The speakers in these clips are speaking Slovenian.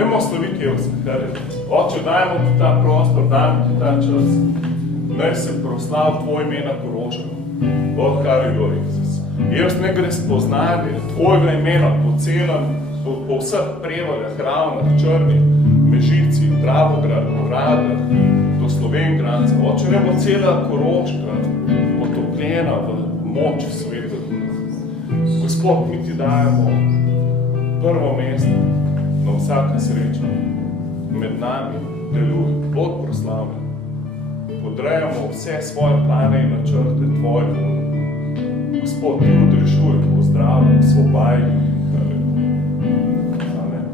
Dajmo slaviti Evskarje. Oče, dajmo ti ta prostor, dajmo ti ta čas. Naj se proslav tvoj ime na Koroškem. Od kar je do Jezus. Jaz ne gre spoznanje tvojega imena po celem, po vseh prevaljah, Ravnah, Črnih, Mežici, Dravogradu, Radah, do Slovenjgradca. Oče, ne bo cela Koroška potopljena v moči sveta. Gospod, mi ti dajemo prvo mesto na vsaka sreča. Med nami deluj, bod proslavljen. Podrejamo vse svoje plane in načrte tvoje. Gospod, ti odrešuj, pozdravi, svobajni. Amen.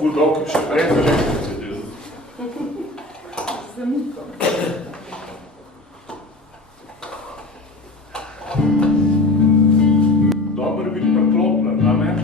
Ful dolgo še prejme, Zamikam. Dobro biti priklopljen, amen.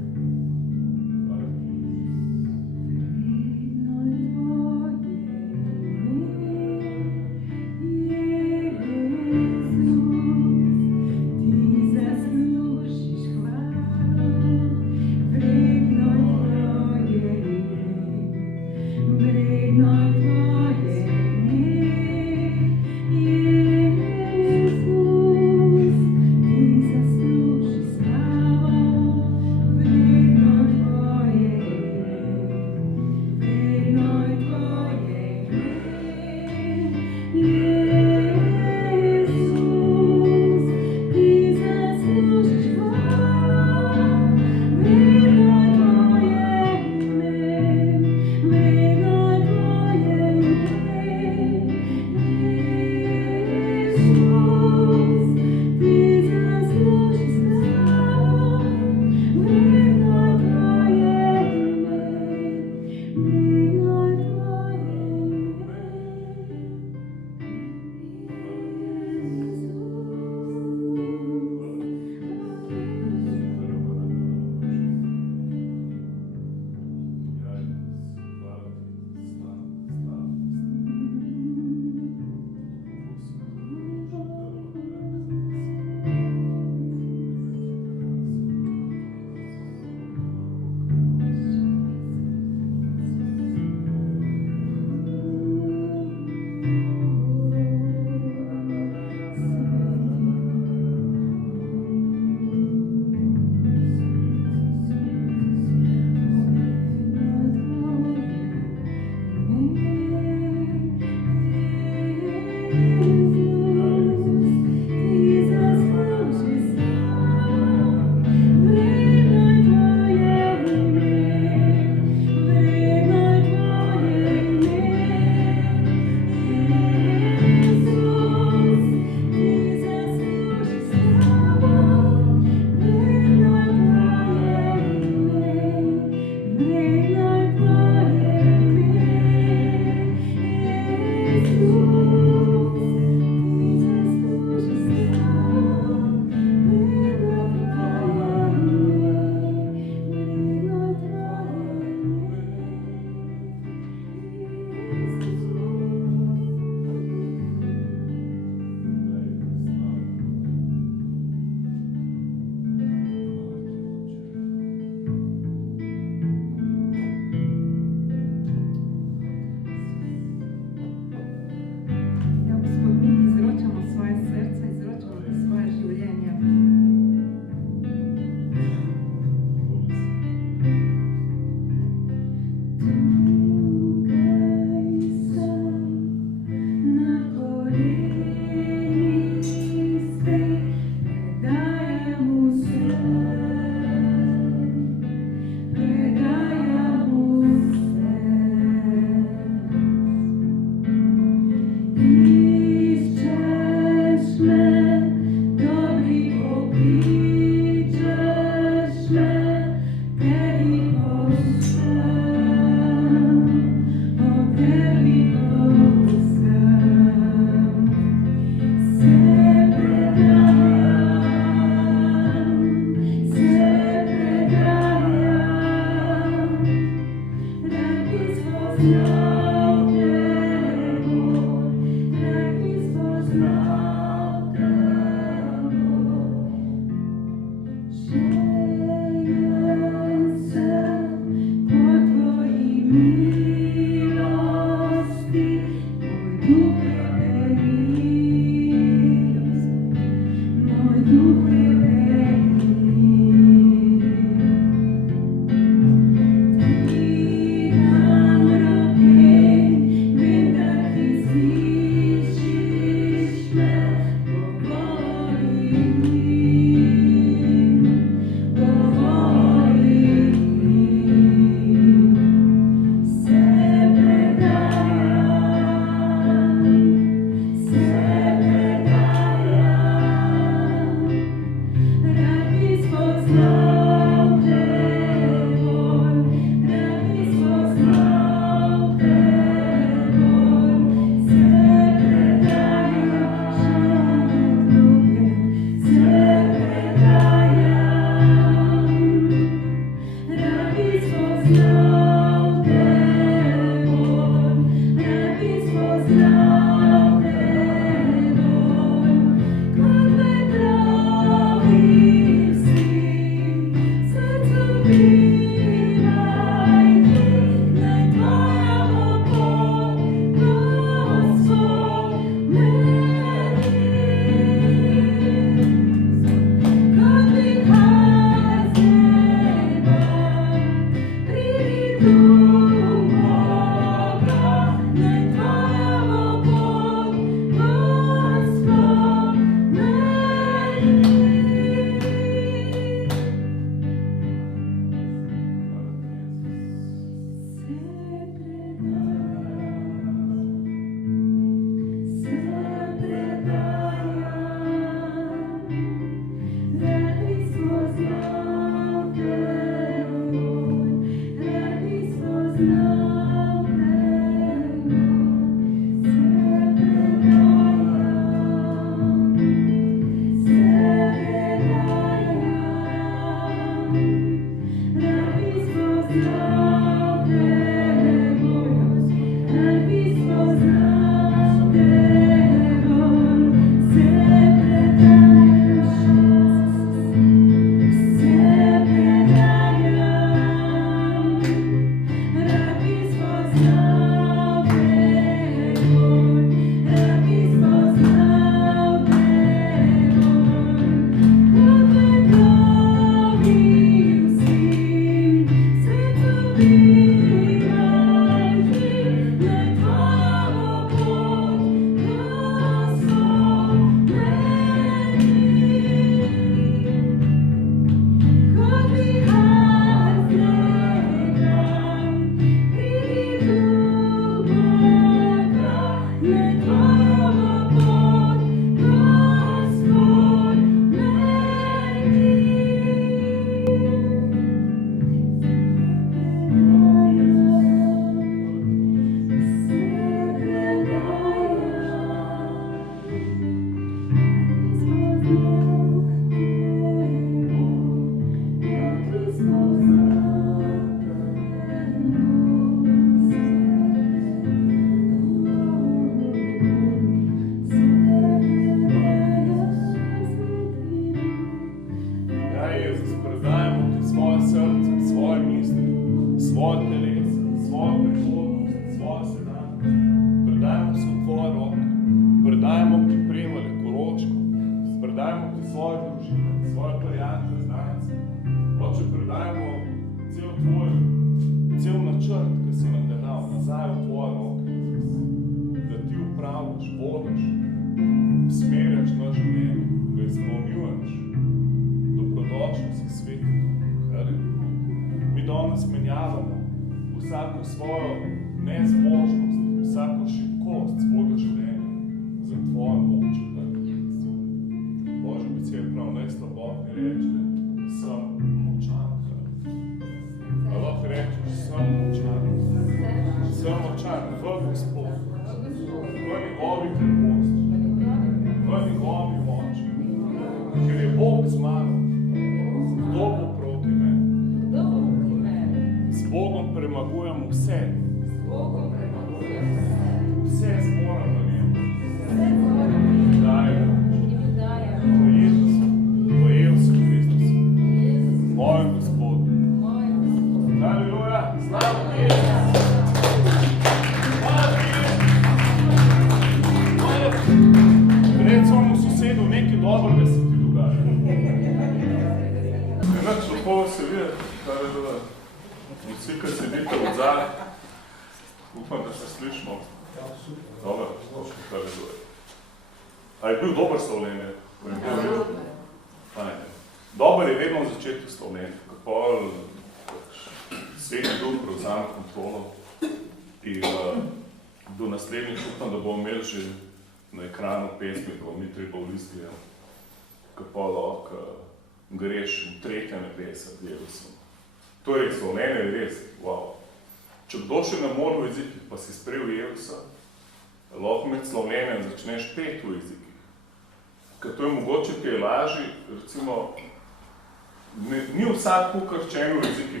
Vsak pokrčen v jeziki,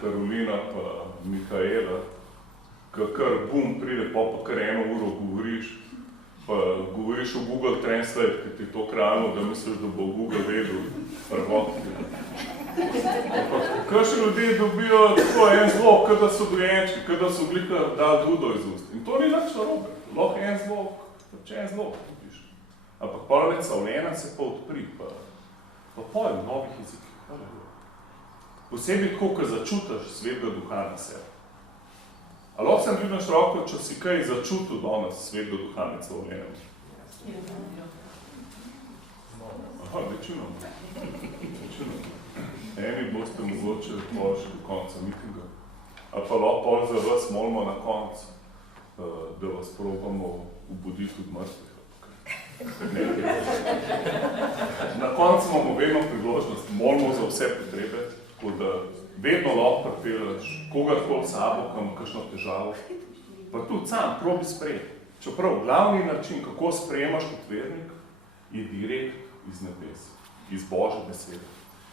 Karolina pa Mikaela, kar bum pride, pa kar 1 uro govoriš, pa govoriš v Google Translate, ki ti to kralno, da misliš, da bo Google vedel prvot. Kar še ljudje dobijo tako en zvok, kada so dojenčki, kada so glika dali dudo iz ust. In to ni nič narobe, lahko en zvok, če en zvok dobiš. Ampak prve Savlena se pa odpri, pa pojem novih jezikih. Posebej tako, ko začutiš Svetega Duha na sebe. A lahko sem dvigneš roko, če si kaj začutil danes Svetega Duha med Savlenem? Aha, večino. Eni boste mogoče še do konca mitinga. A pa lahko za vas molimo na koncu, da vas probamo obuditi od mrtvih. Na koncu imamo vedno priložnost, molimo za vse potrebe, tako da vedno lahko pripelješ kogarkoli sabo, kam kakšno težavo. Pa tudi sam, probi sprejeti. Čeprav glavni način, kako sprejemaš kot vernik, je direkt iz nebes, iz Božje besede.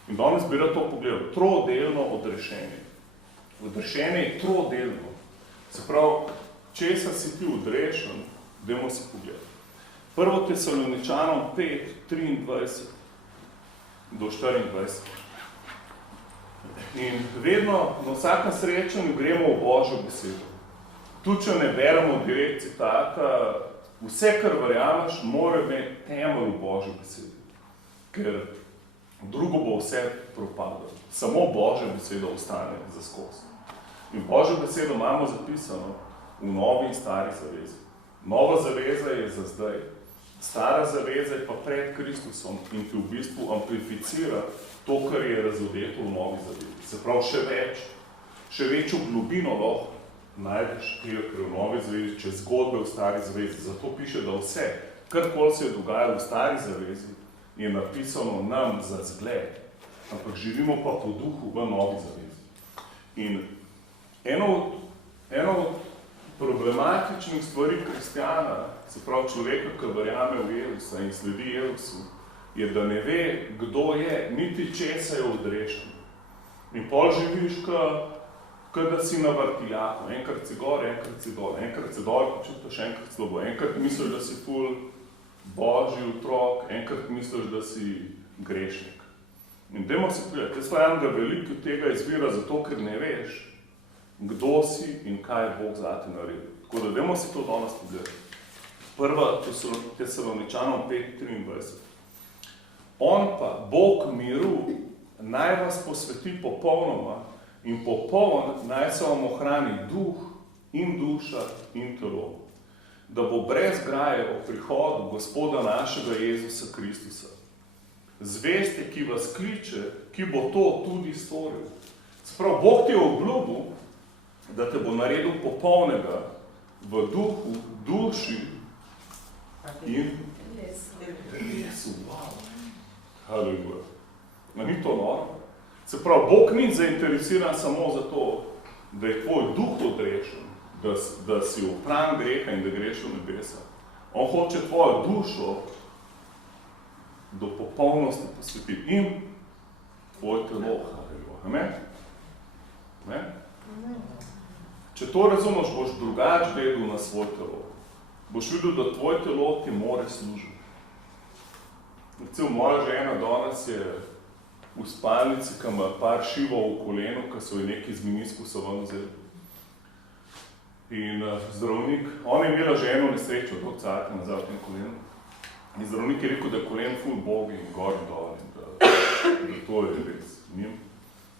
In danes bi rad to pogledal, trodelno odrešenje. Odrešenje je trodelno. Se pravi, česa si ti odrešen, dajmo si pogledati. 1. Tesaloničanom 5, 23 do 24. In vedno na vsakem srečanju gremo v Božjo besedo. Tu, če ne beremo direkt citata, vse, kar verjameš, mora imeti temelj v Božjo besedo. Ker drugo bo vse propadlo. Samo Božja beseda ostane za skozi. In Božjo besedo imamo zapisano v novi in stari zavezi. Nova zaveza je za zdaj. Stara zaveza je pa pred Kristusom in ki v bistvu amplificira to, kar je razodeto v novi zavezi. Se pravi, še večjo globino lahko najdeš, ker v novi zavezi, če zgodbe v stari zavezi. Zato piše, da vse, karkoli se je dogajalo v stari zavezi, je napisano nam za zgled, ampak živimo pa po duhu v novi zavezi. In eno od problematičnih stvari kristjana, se pravi človeka, ki verjame v Jezusa in sledi Jezusu, je, da ne ve, kdo je, niti česa je odrešen. In pol živiš, da si na vrtiljaku, enkrat si gor, enkrat si dol, enkrat si dol, počutiš enkrat slabo, enkrat misliš, da si ful Božji otrok, enkrat misliš, da si grešnik. In dajmo se pogledati, jaz verjamem, da veliko tega izvira zato, ker ne veš, kdo si in kaj je Bog zate naredil. Tako da dajmo si to danes pogledati. 1. Tesaloničanom 5:23. On pa, Bog miru, naj vas posveti popolnoma in popoln naj se vam ohrani duh in duša in telo, da bo brez graje o prihodu Gospoda našega Jezusa Kristusa. Zveste, ki vas kliče, ki bo to tudi storil. Sprav, Bog ti je obljubil, da te bo naredil popolnega v duhu, duši in telesu. Wow. Haleluja. Ma ni to noro? Se pravi, Bog ni zainteresiran samo za to, da je tvoj duh odrešen, da si opran greha in da greš v nebesa. On hoče tvojo dušo do popolnosti posvetiti in tvoj telo. Haleluja. Amen? Amen? Če to razumeš, boš drugač gledal na svoj telo. Boš videl, da tvoj telo ti more služiti. Recimo, moja žena danes je v spalnici, ki ima par šivov v kolenu, ki so jo neki z meniskusa ven vzeli. In zdravnik, ona je imela že eno nesrečo, to cajta nazaj v tem kolenu. In zdravnik je rekel, da je kolen ful bogi in gor in dol in da to je res njim.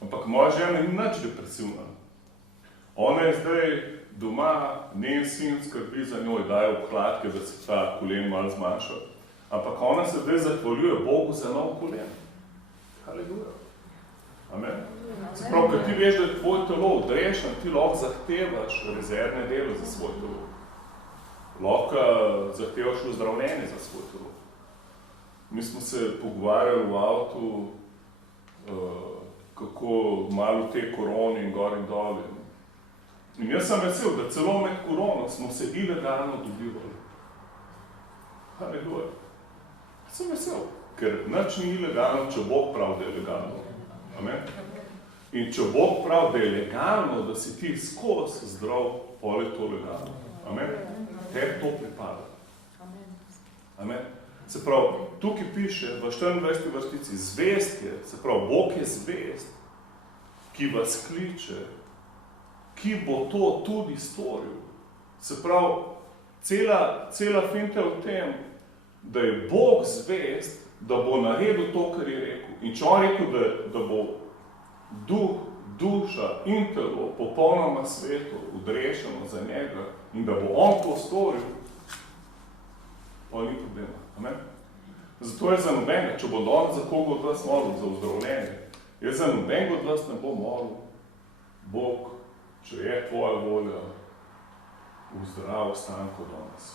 Ampak moja žena ni nič depresivna. Ona je zdaj doma, njen sin skrbi za njo, daje obhladke, da se ta kolen malo zmanjša. Ampak ona se zdaj zahvaljuje Bogu za nov kolen. Haleluja. Amen. Se pravi, ker ti veš, da je tvoj telo odrešen, ti lahko zahtevaš rezervne delo za svoj telo. Lahko zahtevaš ozdravljenje za svoj telo. Mi smo se pogovarjali v avtu, kako malo te koroni in gor in dol. In jaz sem vesel, da celo med korono smo se ilegalno dobivali. Haleluja. Sem vesel, ker nič ni ilegalno, če Bog prav, da je legalno. Amen. In če Bog prav, da je legalno, da si ti skozi zdrav, pol je to legalno. Amen. Tebi to pripada. Amen. Se pravi, tukaj piše v 24. vrstici, zvest je, se pravi, Bog je zvest, ki vas kliče, ki bo to tudi storil. Se pravi, cela finta je v tem, da je Bog zvest, da bo naredil to, kar je rekel. In če on rekel, da bo duh, duša in telo popolnoma svetu odrešeno za njega in da bo on to storil, pa ni problema. Amen? Zato je za nobenega, če bo danes za koga od vas molil za ozdravljenje, jaz za nobenega od vas ne bo molil, Bog, če je tvoja volja, v zdrav ostanku danes.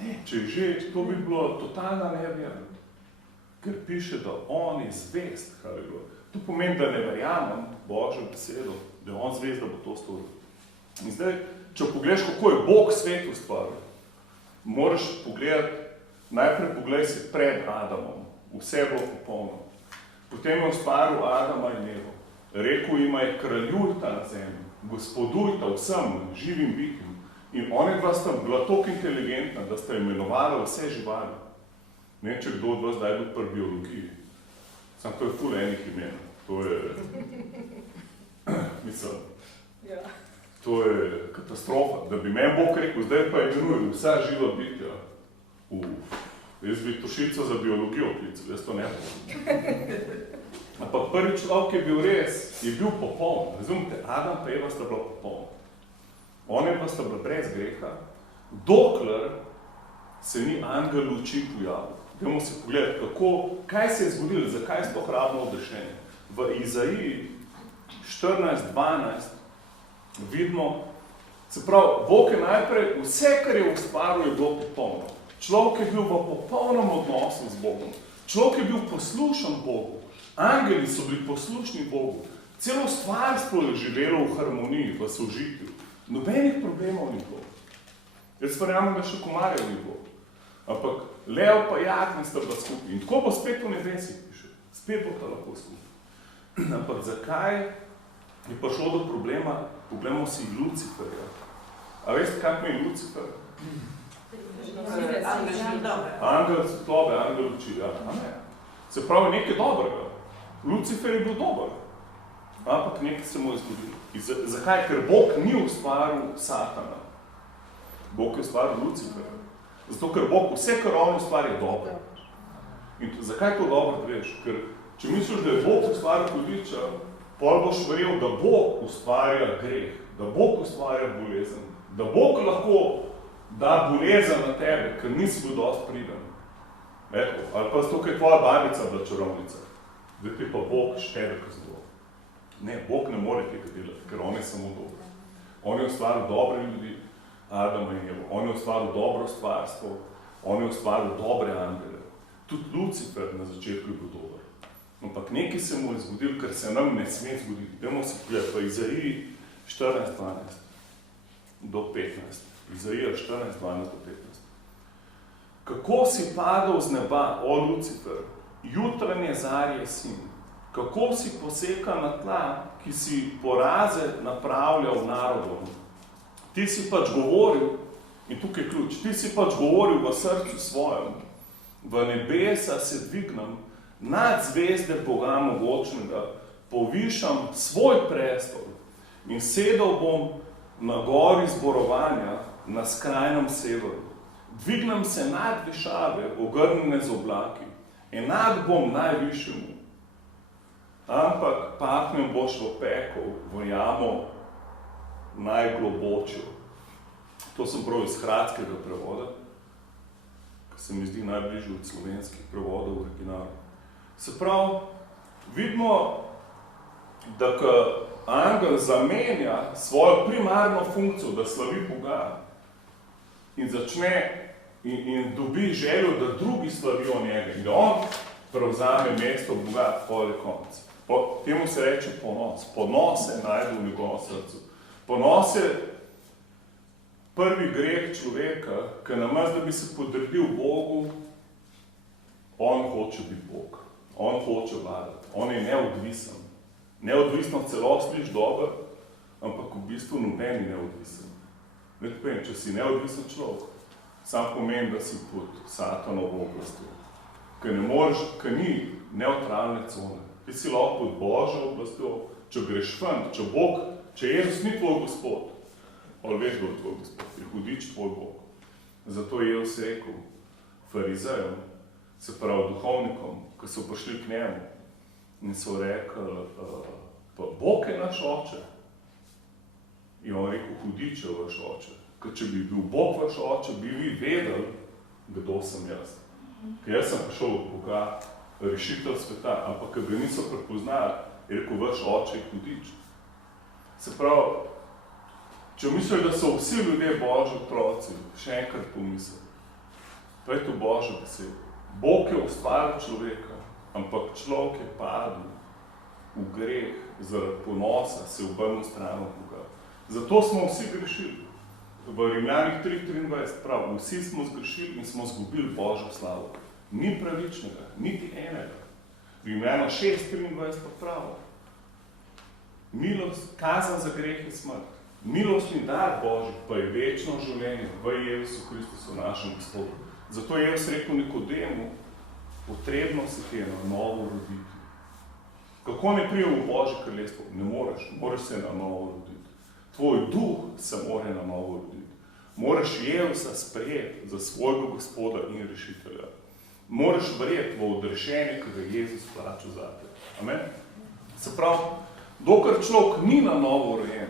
Ne, če je že, to bi bilo totalna nevjera, ker piše, da on je zvest, haleluja. To pomeni, da ne verjamem Božjo besedo, da je on zvest, da bo to storil. In zdaj, če pogledaš, kako je Bog svet ustvaril, moraš pogledati, najprej pogledaj si pred Adamom, vse je bilo popolno. Potem je ustvaril Adama in Evo. Rekel jima je, kraljujta na zemlji, gospodujta vsem živim bitjem, In oni dva sta bila toliko inteligentna, da sta imenovala vse živali. Ne, če kdo od vas zdaj bil pri biologiji. Sam to je ful enih imen. To je, mislim, to je katastrofa. Da bi meni Bog rekel, zdaj pa imenuje vsa živa bitja. Jaz bi Tošico za biologijo klical, jaz to ne bom. Ampak prvi človek je bil res, je bil popoln. Razumite, Adam pa Eva sta bila popoln. Ona pa sta bila brez greha, dokler se ni angel luči pojavil. Dajmo se pogledati, kaj se je zgodilo, zakaj je sploh rabno odrešenje. V Izaiji 14:12 vidimo, se pravi, Bog je najprej, vse, kar je ustvaril, je bilo popolno. Človek je bil v popolnem odnosu z Bogom. Človek je bil poslušen Bogu. Angeli so bili poslušni Bogu. Celo stvarstvo je živelo v harmoniji, v sožitju. Nobenih problemov ni bilo. Jaz verjamem, da še komarjev ni bilo. Ampak lev pa jagnje sta bila skupaj. In tako bo spet v nebesih piše. Spet bo ta lahko skupaj. Ampak zakaj je prišlo do problema? Pogledamo si Luciferja. A veste, kak mi je Lucifer? Angel svetlobe, angel luči. Ja. Se pravi, nekaj dobrega. Lucifer je bil dober. Ampak nekaj se mu je zgodilo. Zakaj? Ker Bog ni ustvaril Satana. Bog je ustvaril Luciferja. Zato, ker Bog vse, kar on ustvari, je dobro. In zakaj to dobro veš? Ker če misliš, da je Bog ustvaril hudiča, pol boš verjel, da Bog ustvarja greh, da Bog ustvarja bolezen, da Bog lahko da bolezen na tebe, ker nisi bil dosti priden. Eto, ali pa zato, ker je tvoja babica bila čarovnica. Zdaj ti pa Bog števe kazalo. Ne, Bog ne more tega delati, ker on je samo dober. On je ustvaril dobre ljudi, Adama in Evo. On je ustvaril dobro stvarstvo, on je ustvaril dobre angele. Tudi Lucifer na začetku je bil dober. Ampak nekaj se mu je zgodilo, ker se nam ne sme zgoditi. Dajmo si pogledati, pa Izaiji 14:12 do 15. Izaija 14:12 do 15. Kako si padal z neba, o Lucifer, jutranje zarje sin? Kako si poseka na tla, ki si poraze napravljal narodom? Ti si pač govoril, in tukaj je ključ, ti si pač govoril v srcu svojem, v nebesa se dvignem, nad zvezde Boga mogočnega, povišam svoj prestol in sedel bom na gori zborovanja na skrajnem severu. Dvignem se nad višave, ogrnjene z oblaki, enak bom najvišjemu, ampak pahnjem boš v pekel, v jamo najglobočjo. To sem prav iz hrvatskega prevoda, ki se mi zdi najbližje od slovenskih prevodov v originalu. Se pravi, vidimo, da ko angel zamenja svojo primarno funkcijo, da slavi Boga in začne in dobi željo, da drugi slavijo njega in da on prevzame mesto Boga, pol je konec. Temu se reče ponos. Ponos se najde v njegovem srcu. Ponos je prvi greh človeka, ki namesto da bi se podredil Bogu, on hoče biti Bog. On hoče vladati. On je neodvisen. Neodvisno celo sliš dober, ampak v bistvu noben je neodvisen. Ne te povem, če si neodvisen človek, sam pomeni, da si pod Satanovo oblastjo. Ker ne moreš, ker ni neutralne cone. Ti si lahko pod Božjo oblastjo, če greš ven, če Bog, če Jezus ni tvoj gospod, ali veš, da je tvoj gospod, je hudič tvoj Bog. Zato je Jezus rekel farizejem, se pravi duhovnikom, ko so prišli k njemu in so rekli, pa Bog je naš oče. In on rekel, hudič je vaš oče. Ker če bi bil Bog vaš oče, bi vi vedeli, kdo sem jaz. Ker jaz sem prišel od Boga, rešitelj sveta, ampak ker ga niso prepoznali, je rekel, vaš oče je hudič. Se pravi, če misliš, da so vsi ljudje Božji otroci, še enkrat pomisli. Pa je to Božja beseda. Bog je ustvaril človeka, ampak človek je padel v greh, zaradi ponosa se obrnil stran od Boga. Zato smo vsi grešili. V Rimljanih 3:23 pravi, vsi smo zgrešili in smo zgubili Božjo slavo. Ni pravičnega, niti enega. Rimljana 6:23 pa pravi, milost, kazen za greh je smrt. Milostni dar Božji pa je večno življenje v Jezusu Kristusu, našem Gospodu. Zato je Jezus rekel Nikodemu, potrebno se ti je na novo roditi. Kako ne prije v Božje kraljestvo? Ne moraš se na novo roditi. Tvoj duh se mora na novo roditi. Moraš Jezusa sprejeti za svojega Gospoda in rešitelja. Moraš verjeti v odrešenje, ki ga je Jezus plačal zate. Amen? Se pravi, dokler človek ni na novo rojen,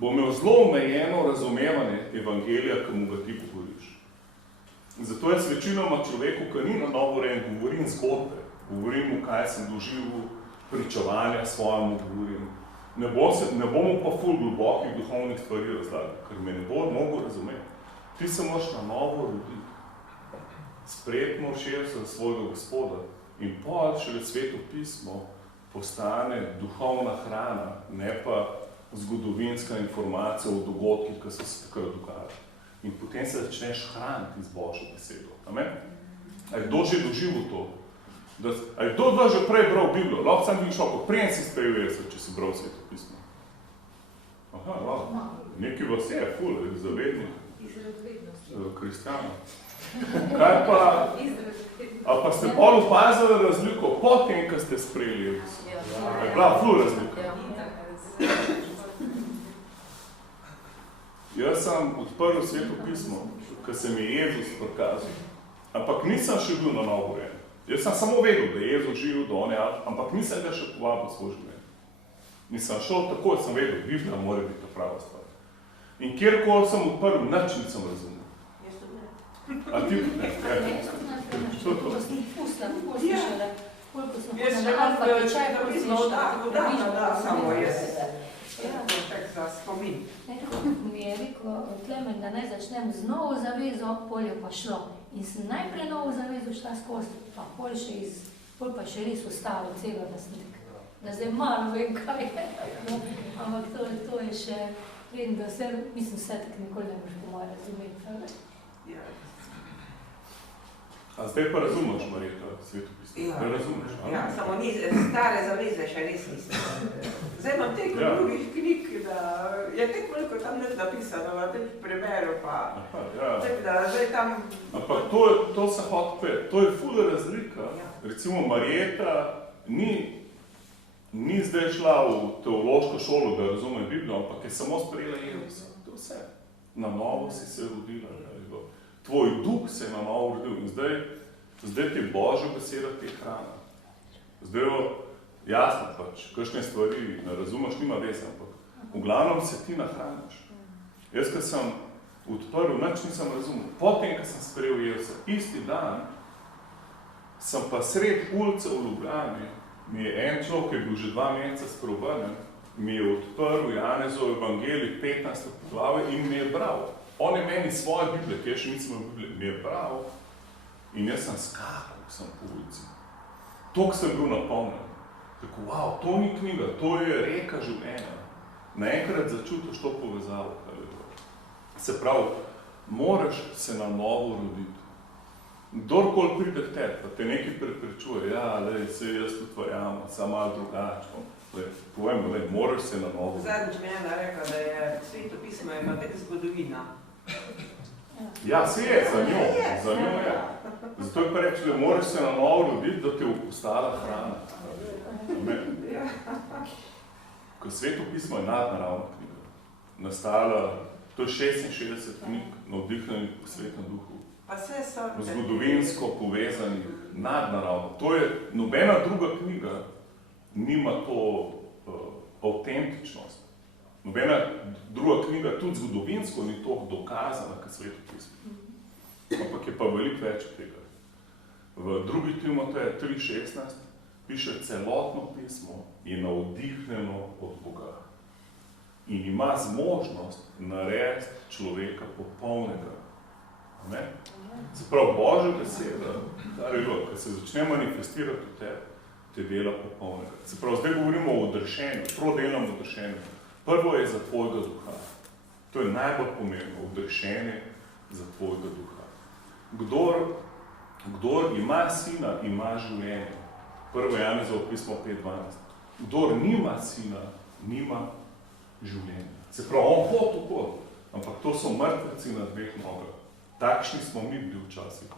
bo imel zelo omejeno razumevanje evangelija, ki mu ga ti govoriš. Zato jaz večinoma človeku, ki ni na novo rojen, govorim zgodbe, govorim mu, kaj sem doživel, pričevanja svojemu govorim. Ne bomo pa ful globokih duhovnih stvari razlagali, ker me ne bo mogel razumeti. Ti se moraš na novo roditi. Sprejeti moraš Jezusa za svojega Gospoda in pol šele Sveto pismo postane duhovna hrana, ne pa zgodovinska informacija o dogodkih, ki so se takrat dogajali. In potem se začneš hraniti z Božjo besedo. Amen? A je kdo že doživel to? A je kdo dva že prej bral Biblijo? Lahko sam bi šel, preden si sprejel Jezusa, če si bral Sveto pismo. Aha, lahko. Nekaj vas je, ful, zavednih kristjanov. Kaj pa, a pa ste pol opazili razliko po tem, ko ste sprejeli Jezusa? Je bila ful razlika. Jaz sem odprl Sveto pismo, ko se mi je Jezus prikazal. Ampak nisem še bil na novo rojen. Jaz sem samo vedel, da je Jezus živel, da on je, ampak nisem ga še povabil svoj življenje. Nisem šel tako, da sem vedel, Biblija mora biti ta prava stvar. In kjerkoli sem odprl, nič nisem razumel. A ti? Ne. Što to? Ko sem pustila, kako slišala, koliko sem Jaz na alfa tečaj, koliko sem da, samo jaz. Ček za spomin. Nekako mi je rekel Klemen, da naj začnem z novo zavezo, pol je pa šlo. In sem najprej novo zavezo šla skozi, pa pol pa še res ostalo celo, da zdaj malo vem, kaj je. Ampak to je še, vem, da mislim, vse tak nikoli ne boš po moje razumeti. A zdaj pa razumeš, Marjeta, Sveto pismo? Ne razumeš? Ja, samo stare zaveze še res nisem. Zdaj imam teko drugih knjig, da je tek veliko tam net napisano, da te preberu pa. Tako da zdaj tam... Ampak to se hod pet, to je ful razlika. Recimo Marjeta ni zdaj šla v teološko šolo, da razume Biblijo, ampak je samo sprejela Jezusa. To je vse. Na novo si se rodila. Tvoj duh se je na novo rodil in zdaj ti Božja beseda ti hrana. Zdaj jo, jasno pač, kakšne stvari ne razumeš, nima veze, ampak v glavnem se ti nahraniš. Jaz, ko sem odprl, nič nisem razumel. Potem, ko sem sprejel Jezusa, isti dan, sem pa sred ulice v Ljubljani, mi je en človek, ki je bil že 2 meseca spreobrnen, mi je odprl Janezov evangelij 15. poglavje in mi je bral. On je meni svoje Biblije, ki jaz še nisem v Bibliji, mi je bral in jaz sem skakal, sem po ulici. Tok sem bil napolnjen. Tako, wow, to ni knjiga, to je reka življenja. Naenkrat začutiš to povezavo. Se pravi, moraš se na novo roditi. Kdorkoli pride k tebi, pa te nekaj preprečuje, se jaz tudi verjamem, sem malo drugačno. Povem, moraš se na novo. Zadnjič mi je rekla, da je Sveto pismo je pa tek zgodovina. Ja, se je, za njo je. Zato je pa reči, da moraš se na novo roditi, da te je postala hrana. Ko Sveto pismo je nadnaravna knjiga. Nastala, to je 66 knjig, navdihnjenih po Svetem duhu. Zgodovinsko povezanih, nadnaravno. To je, nobena druga knjiga nima to avtentičnost. Nobena druga knjiga, tudi zgodovinsko, ni toliko dokazana, kot Sveto pismo. Ampak je pa veliko več tega. V 2. Timoteja 3:16 piše, celotno pismo je navdihnjeno od Boga in ima zmožnost narediti človeka popolnega. Amen? Se pravi, Božja beseda, ko se začne manifestirati v tebi, te dela popolnega. Se pravi, zdaj govorimo o odrešenju, prodelnem odrešenju. Prvo je za tvojega duha. To je najbolj pomembno, odrešenje za tvojega duha. Kdor ima sina, ima življenje. 1. Janezovo pismo 5:12. Kdor nima sina, nima življenja. Se pravi, on hod, ampak to so mrtveci na dveh nogah. Takšni smo mi bili včasih.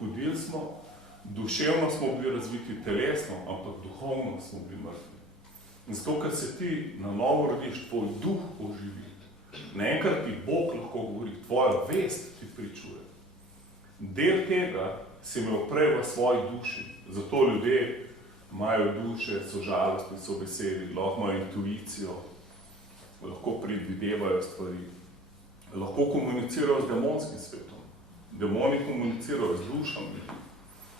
Hodili smo, duševno smo bili razviti, telesno, ampak duhovno smo bili mrtvi. In zato, ker se ti na novo rodiš, tvoj duh oživi. Naenkrat ti Bog lahko govori, tvoja vest ti pričuje. Del tega si imel prej v svoji duši. Zato ljudje imajo duše, so žalosti, so veseli, lahko imajo intuicijo, lahko predvidevajo stvari, lahko komunicirajo z demonskim svetom. Demoni komunicirajo z dušami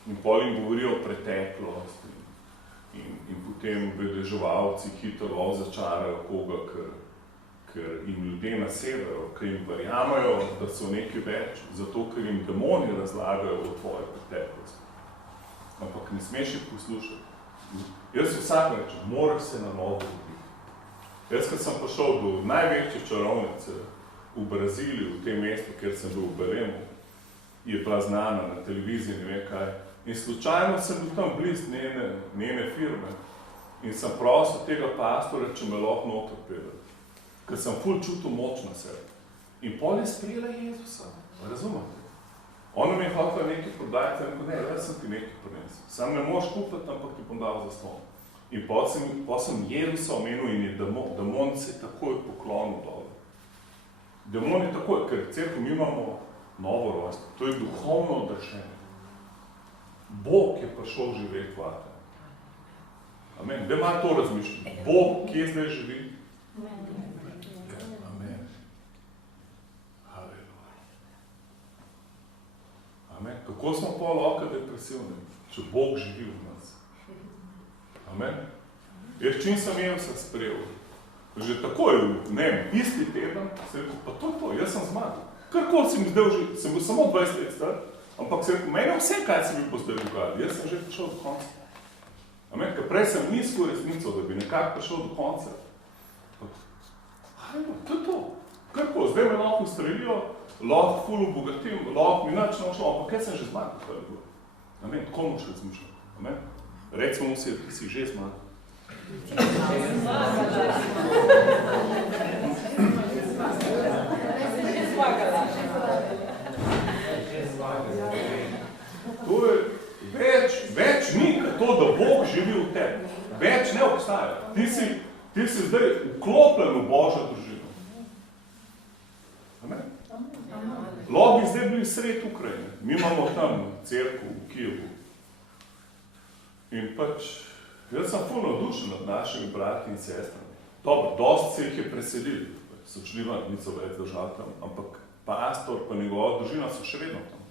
in pol jim govorijo o preteklosti in potem vedeževalci hitro začarajo koga, ker jim ljudje nasedajo, ker jim verjamajo, da so nekaj več, zato ker jim demoni razlagajo o tvoji preteklosti. Ampak ne smeš jih poslušati. Jaz vsak rečem, moraš se na novo roditi. Jaz, kad sem prišel do največje čarovnice v Braziliji, v tem mestu, kjer sem bil v Belemu, je bila znana na televiziji, ne vem kaj. In slučajno sem bil tam bliz njene firme in sem prosil tega pastora, če me lahko noter pele. Ker sem ful čutil moč na sebi. In pol je sprejela Jezusa. Razumete? Ona mi je hotela nekaj prodajati, in ne, jaz sem ti nekaj prinesel. Sam ne moš kupiti, ampak ti bom dal za ston. In pol sem Jezusa omenil in je demon se takoj poklonil dole. Demon je takoj, ker cerkev mi imamo novo rojstvo. To je duhovno odrešenje. Bog je prišel živeti v Aten. Amen. Kde ima to razmišljati? Bog, kje zdaj živi? Amen. Haleluja. Amen. Kako smo pol lahko depresivni, če Bog živi v nas? Amen. Jaz čim sem Jezusa sprejel, že takoj, ne vem, isti teden, sem rekel, pa to, jaz sem zmagal. Karkoli si mi zdaj že, sem bil samo 20 let star, ampak sem rekel, meni vse, kaj si mi bo zdaj dogajali, jaz sem že prišel do konca. Amen, ker prej sem nizko resnico, da bi nekako prišel do konca. Hajno, to je to. Karkoli, zdaj me lahko ustrelijo, lahko ful obogatim, lahko mi nič ne šlo, ampak kaj sem že zmagal, kaj je bilo. Amen, tako moš razmišljati. Amen. Recimo mu si, da si že zmagal. To je več ni to, da Bog živi v tebi. Več ne obstaja. Ti si zdaj vklopljen v Božjo družino. Amen? Lahko bi zdaj bili sred Ukrajine. Mi imamo tam cerkev v Kijevu. In pač, jaz sem ful navdušen nad našimi brati in sestrami. Dobro, dosti se jih je preselili, so šli van, niso več držali tam, ampak pastor pa njegova družina so še vedno tam.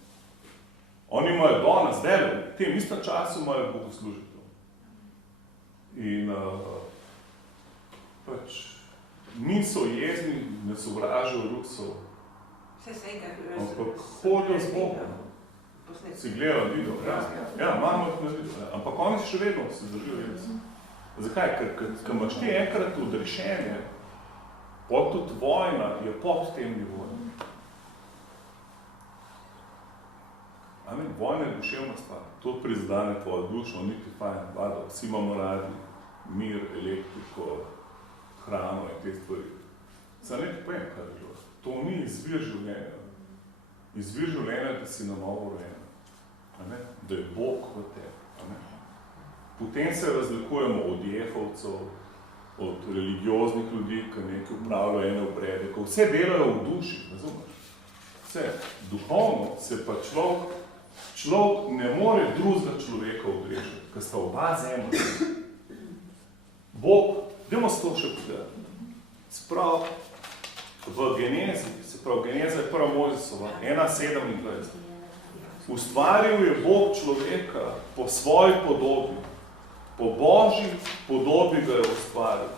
Oni imajo danes, zdaj, v tem istem času imajo bogoslužitev. In pač niso jezni, ne sovražijo Rusov, ampak hodijo z Bogom. Si gledal video, ja, imamo jih na video, ampak oni še vedno se držijo Jezusa. Zakaj? Ker imaš ti enkrat odrešenje, pod tudi vojna je pod tem nivojem. Amen, vojna je duševna stvar. To prizadane tvojo dušo, niti fajn, vada, vsi imamo radi mir, elektriko, hrano in te stvari. Sam nekaj povem, kaj je bilo. To ni izvir življenja. Izvir življenja, da si na novo rojen. Amen, da je Bog v tebi. Amen. Potem se razlikujemo od jehovcev, od religioznih ljudi, ki nekaj upravljajo ene obrede, ko vse delajo v duši, razumeš? Vse. Duhovno se pa človek ne more drugega človeka odrešiti, ker sta oba zemlja. Bog, dajmo se to še pogledati. Sprav, v Genezi, se pravi, Geneza je prva Mojzesova, 1:27. Ustvaril je Bog človeka po svoji podobi, po Božji podobi ga je ustvaril.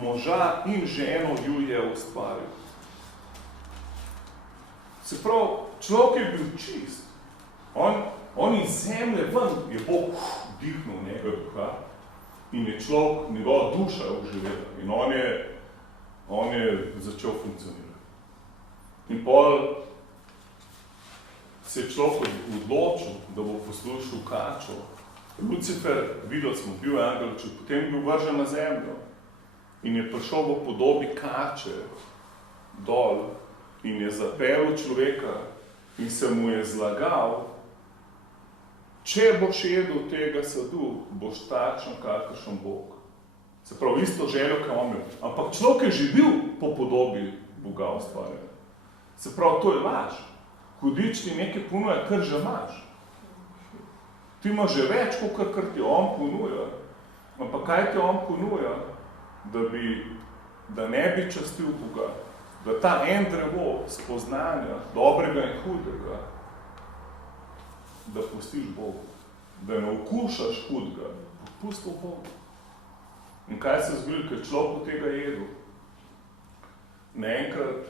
Moža in ženo ju je ustvaril. Se pravi, človek je bil čist. On iz zemlje ven je Bog dihnil njega duha in je človek, njegova duša je oživela in on je začel funkcionirati. In pol se je človek odločil, da bo poslušal kačo. Lucifer, videli smo, bil je angelček, potem je bil vržen na zemljo. in je prišel v podobi kače dol in je zapeljal človeka in se mu je zlagal, če boš jedel tega sadu, boš takšen, kakršen Bog. Se pravi, isto željo, kaj on imel. Ampak človek je že bil po podobi Boga ustvarjen. Se pravi, to je laž. Hudič ti nekaj ponuja, kar že imaš. Ti imaš že več, kar ti on ponuja. Ampak kaj ti on ponuja? Da ne bi častil Boga. Da ta en drevo spoznanja, dobrega in hudega, da pustiš Bogu. Da ne okušaš hudega, pustil Bogu. In kaj se zgodilo, ker človek od tega jedel? Naenkrat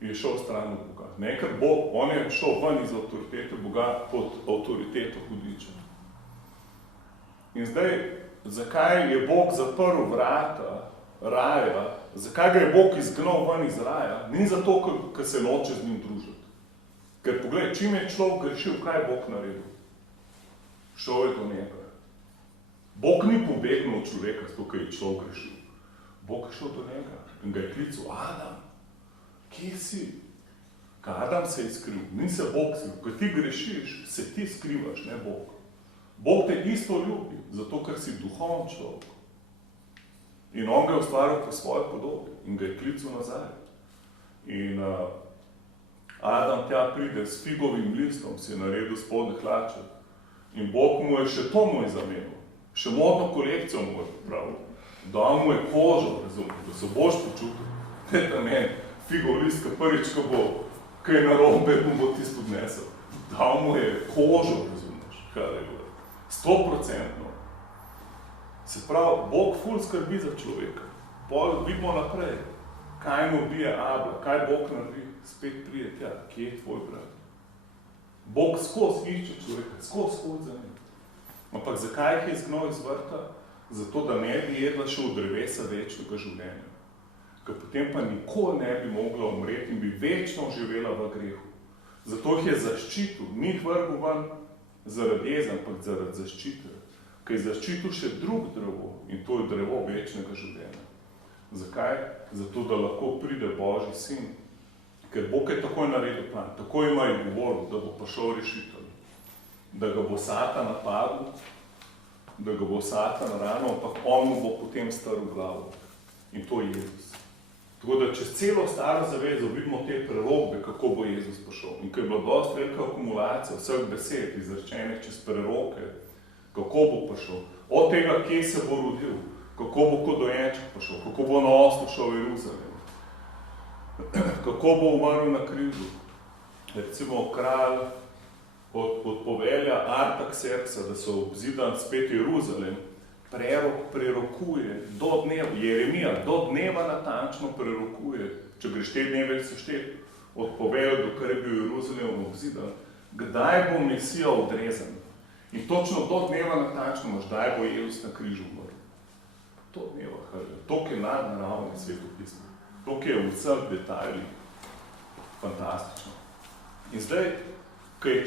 je šel stran od Boga. Naenkrat Bog, on je šel ven iz avtoritete Boga pod avtoriteto hudiča. In zdaj, zakaj je Bog zaprl vrata raja, zakaj ga je Bog izgnal ven iz raja? Ni zato, ker se noče z njim družiti. Ker poglej, čim je človek grešil, kaj je Bog naredil? Šel je do njega. Bog ni pobegnil od človeka, zato, ker je človek grešil. Bog je šel do njega in ga je klical, Adam, kje si? Kaj Adam se je skril? Ni se Bog skril. Ko ti grešiš, se ti skrivaš, ne Bog. Bog te isto ljubi, zato ker si duhoven človek. In on ga je ustvaril po svoji podobi in ga je klical nazaj. In Adam tja pride s figovim listom, si je naredil spodnje hlače. In Bog mu je še to mu je zamenil. Še modno kolekcijo mu je pripravil. Dal mu je kožo, razumem, da se boš počutil. Ne da meni, figov list, ko prvič, ko bo kaj narobe, mu bo tisto odnesel. Dal mu je kožo, razumeš, kaj je bilo. 100%. Se pravi, Bog ful skrbi za človeka. Pol vidimo naprej, kaj mu bije Abla, kaj Bog naredi, spet prije tja, kje je tvoj brat. Bog skozi išče človeka, skozi za njim. Ampak zakaj jih je izgnal iz vrta? Zato, da ne bi jedla še v drevesa večnega življenja. Ker potem pa nikoli ne bi mogla umreti in bi večno živela v grehu. Zato jih je zaščitil, ni jih vrgel ven zaradi jeze, ampak zaradi zaščite. Ker je zaščitil še drug drevo in to je drevo večnega življenja. Zakaj? Zato, da lahko pride Božji sin. Ker Bog je takoj naredil plan, takoj ima je govoril, da bo prišel rešitelj. Da ga bo Satan napadel, da ga bo Satan ranil, ampak on mu bo potem strl glavo. In to je Jezus. Tako da čez celo staro zavezo vidimo te prerokbe, kako bo Jezus prišel. In ko je bila dosti velika akumulacija vseh besed izrečenih čez preroke, kako bo prišel. Od tega, kje se bo rodil, kako bo kot dojenček prišel, kako bo na oslu šel v Jeruzalem, kako bo umrl na križu. Recimo kralj od povelja Artaxerxa, da so obzidan spet Jeruzalem, prerokuje do dneva, Jeremija do dneva natančno prerokuje, če greš te dneve sešteti, od povelja, dokaj je bil Jeruzalem obzidan, kdaj bo Mesija odrezan. In točno do dneva natančno, kdaj bo Jezus na križu umrl. To dneva, toliko je nadnaravno svetopismo, toliko je v vseh detaljih fantastično. In zdaj, ko je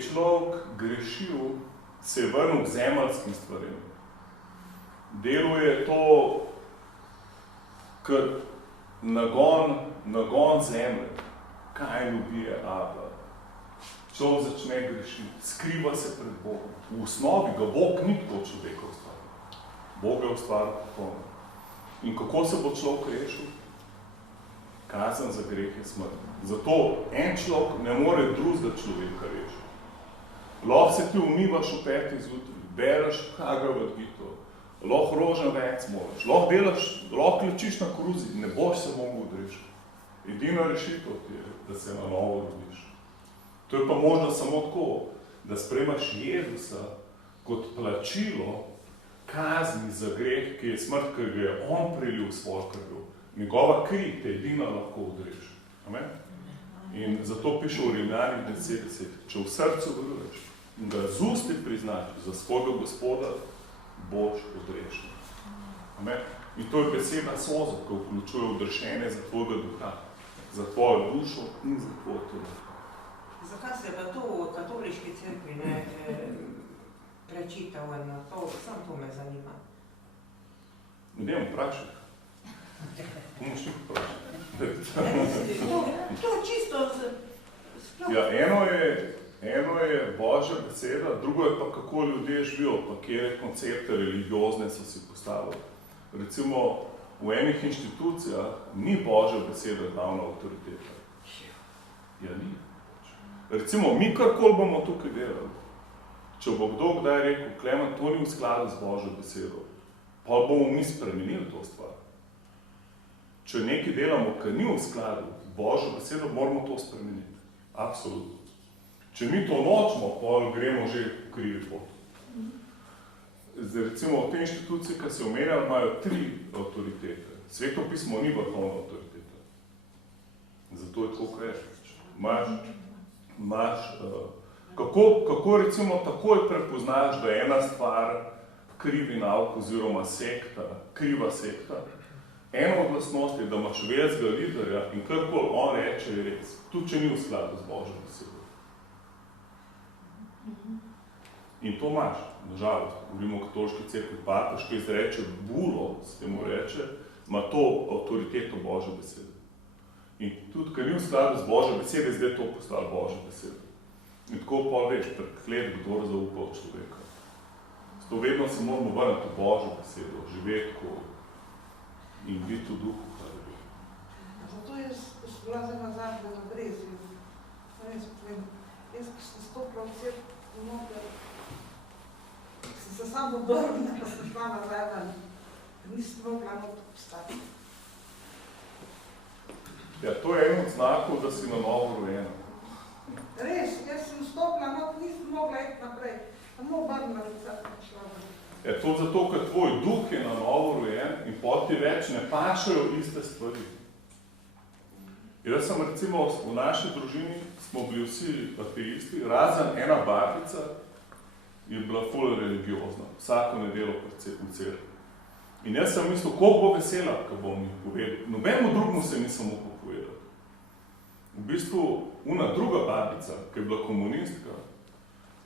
človek grešil, se je vrnil k zemeljskim stvarem. Deluje to kot nagon zemlje. Kaj ubije Abla? Človek začne grešiti, skriva se pred Bogom. V osnovi ga Bog ni tako človeka ustvaril. Bog ga ustvaril popolno. In kako se bo človek rešil? Kazen za greh je smrt. Zato en človek ne more drugega človeka rešiti. Lahko se ti umivaš v 5 zjutraj, bereš Hagavad Gito, lahko rožen vec moraš, lahko lečiš na koruzi, ne boš se mogel odrešiti. Edina rešitev ti je, da se na novo rodiš. To je pa možno samo tako, da sprejmaš Jezusa kot plačilo kazni za greh, ki je smrt, ker ga je on prelil v svojo krvjo. Njegova kri te edina lahko odreši. Amen? In zato piše v Rimljanih 10:10, če v srcu veruješ in ga z usti priznaš za svojega Gospoda, boš odrešen. Amen? In to je beseda soza, ki vključuje odrešenje za tvojega duha, za tvojo dušo in za tvoje telo. Zakaj se pa to v katoliški cerkvi ne prečita vojno? Samo to me zanima. Idemo vprašati. Pomoš ti vprašati. To čisto Ja, eno je Božja beseda, drugo je pa kako ljudje živijo, pa kjere koncepte religiozne so si postavili. Recimo, v enih inštitucijah ni Božja beseda glavna avtoriteta. Ja, ni. Recimo, mi karkoli bomo tukaj delali. Če bo kdo kdaj rekel, Klemen, to ni v skladu z Božjo besedo, pa bomo mi spremenili to stvar. Če nekaj delamo, kar ni v skladu z Božjo besedo, moramo to spremeniti. Absolutno. Če mi to nočemo, pa gremo že v krivi pot. Zdaj, recimo, v tej inštituciji, ki se omenjajo, imajo 3 avtoritete. Sveto pismo ni vrhovna avtoriteta. Zato je tako krešč. Kako recimo takoj prepoznaš, da je ena stvar krivi nauk oziroma sekta, kriva sekta? Ena od lastnosti je, da imaš velikega liderja in karkoli on reče je res. Tudi če ni v skladu z Božjo besedo. In to imaš, nažalost, govorimo o katoliški cerkvi, papež, ki izreče bulo, se temu reče, ima to avtoriteto Božje besede. In tudi, ker ni v skladu z Božjo besede, zdaj to postala Božja beseda. In tako pa veš, preklet, kdo zaupa v človeka. Zato vedno se moramo vrniti v Božjo besedo, živeti tako in biti v duhu. Zato je bila za nazaj, da zabrezi. Jaz, ki sem stopila v cerkev, sem se samo obrnila, pa sem šla nazaj ven. Nisem mogla noto postati. Ja, to je en od znakov, da si na novo rojena. Res, jaz sem stopila noto, nisem mogla iti naprej. Samo obrnila se šla ven. Ja, to zato, ker tvoj duh je na novo rojen in poti več ne pašajo iste stvari. Jaz sem recimo v naši družini, smo bili vsi ateisti, razen ena babica je bila ful religiozna, vsako nedeljo v cerkvi. In jaz sem mislil, koliko bo vesela, ko bom jih povedal. Nobenemu drugemu se nisem mogel povedati. V bistvu, una druga babica, ki je bila komunistka,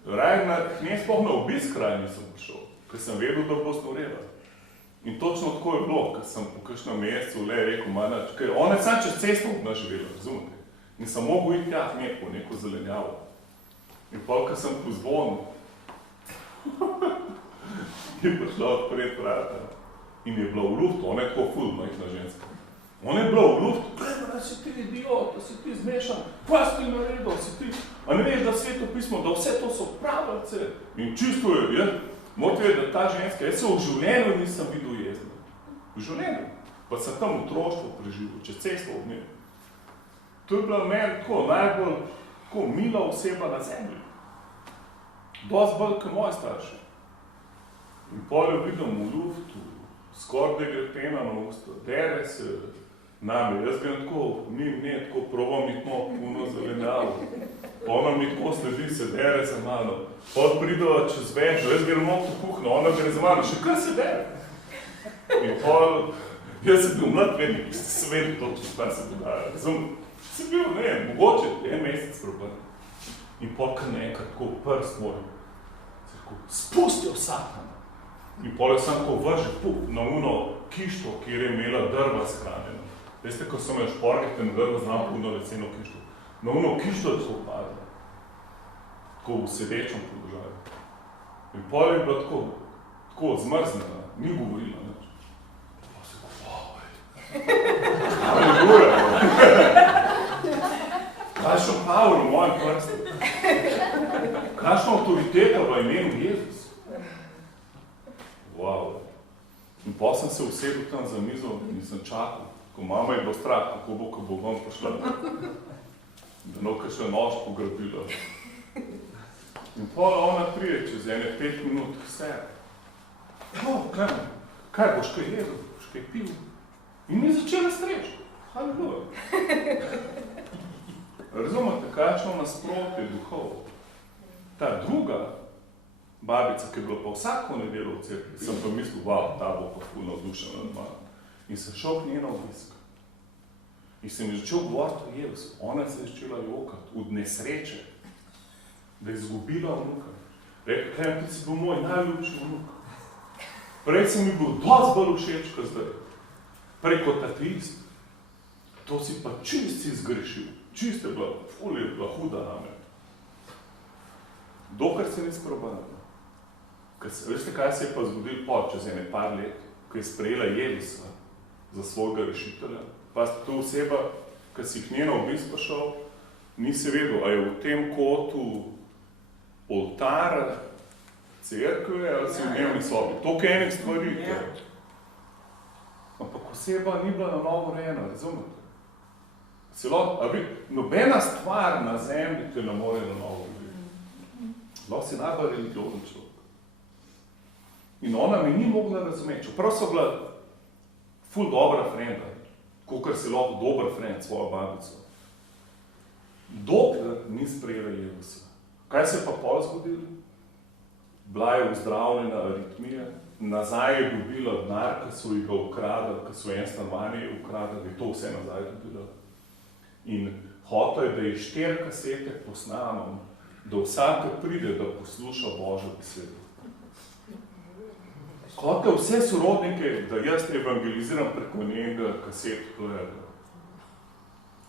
raje na sploh na obisk raje nisem prišel, ker sem vedel, da bo snorela. In točno tako je bilo, ker sem po kakšnem mesecu le rekel, ker ona je sam čez cesto naživela, razumete? In sem mogel iti tja po neko zelenjavo. In pol, ko sem pozvonil, je prišla odpred vrata in je bila v luftu, ona je tako ful, majhna ženska. Ona je bila v luftu, Klemen, si ti idiot, da si ti zmešan, kaj si ti naredil, si ti, a ne veš, da Sveto pismo, da vse to so pravljice. In čisto je, morate vedeti, da ta ženska, jaz se v življenju nisem videl jezna. V življenju. Pa sem tam otroštvo preživel, čez cesto od nje. To je bila meni tako najbolj tako mila oseba na zemlji. Dosti bolj kot moji starši. In pol jo vidim v luftu, skoraj da gre pena na usta, dere se nami. Jaz grem tako, tako probam iti puno zelenjavo. Ona mi tako sledi, se dere za mano. Pol prideva čez večer, jaz grem v kuhno, ona gre za mano, še kar se dere. In pol, jaz sem bil mlad vednik, ki ste svedi točno, kaj se dogaja. Sem bil, mogoče en mesec problem. In pol, kar nekaj tako prst moj, se tako spustil satana. In pol je sam tako vržil na uno kišto, kjer je imela drva shranjeno. Veste, ko so me šporgete na drva, znam puno leseno kišto. Na uno kišto je tako padlo. Tako v sedečem položaju. In pol je bila tako zmrznjena, ni govorila nič. Pa se Aleluja! Kakšno Pavlo v mojem prstu? Kakšno avtoriteta v imenu Jezus? Wow. In potem sem se usedel tam za mizo in sem čakal, ko mama je bilo strah, kako bo, ko bo ven prišla. Da nekaj še nož pograbila. In potem ona prije čez 5 minut k sebi. Klemen, kaj boš kaj jedel, boš kaj pil? In mi začela streči. Aleluja. Razumete, kakšno nasprotje duhov. Ta druga babica, ki je bila pa vsako nedeljo v cerkvi, sem pa mislil, wow, ta bo pa ful navdušena nad mano. In sem šel k njena obisk. In sem ji začel govoriti o Jezusu. Ona se je začela jokati od nesreče, da je izgubila vnuka. Rekla, Klemen, ti si bil moj najljubši vnuk. Prej sem mi bil dosti bolj všeč, kot zdaj. Prej kot ateist. To si pa čist si zgrešil. Čist je bila, ful je bila huda name. Dokler se ni spreobrnil. Veste, kaj se je pa zgodil čez ene par let, ko je sprejela Jezusa za svojega rešitelja. Pa to oseba, ki si k njeno obisk prišel, nisi vedel, a je v tem kotu oltar cerkve ali si v dnevni sobi. Toliko enih stvari. Ampak oseba ni bila na novo rojena, razumete? Nobena stvar na zemlji te ne more na novo roditi. Lahko si najbolj religiozen človek. In ona mi ni mogla razumeti, čeprav so bila ful dobra frenda, kakor si lahko dober frend svojo babico. Dokler ni sprejela Jezusa. Kaj se je pa pol zgodilo? Bila je vzdravljena aritmija, nazaj je dobila denar, ki so ji ga ukradali, ki so en stanovanje ukradali, je to vse nazaj dobila. In hotel je, da je 4 kasete posnano, da vsak pride, da posluša Božjo besedo. Hotel vse sorodnike, da jaz evangeliziram preko njega kaset plejera.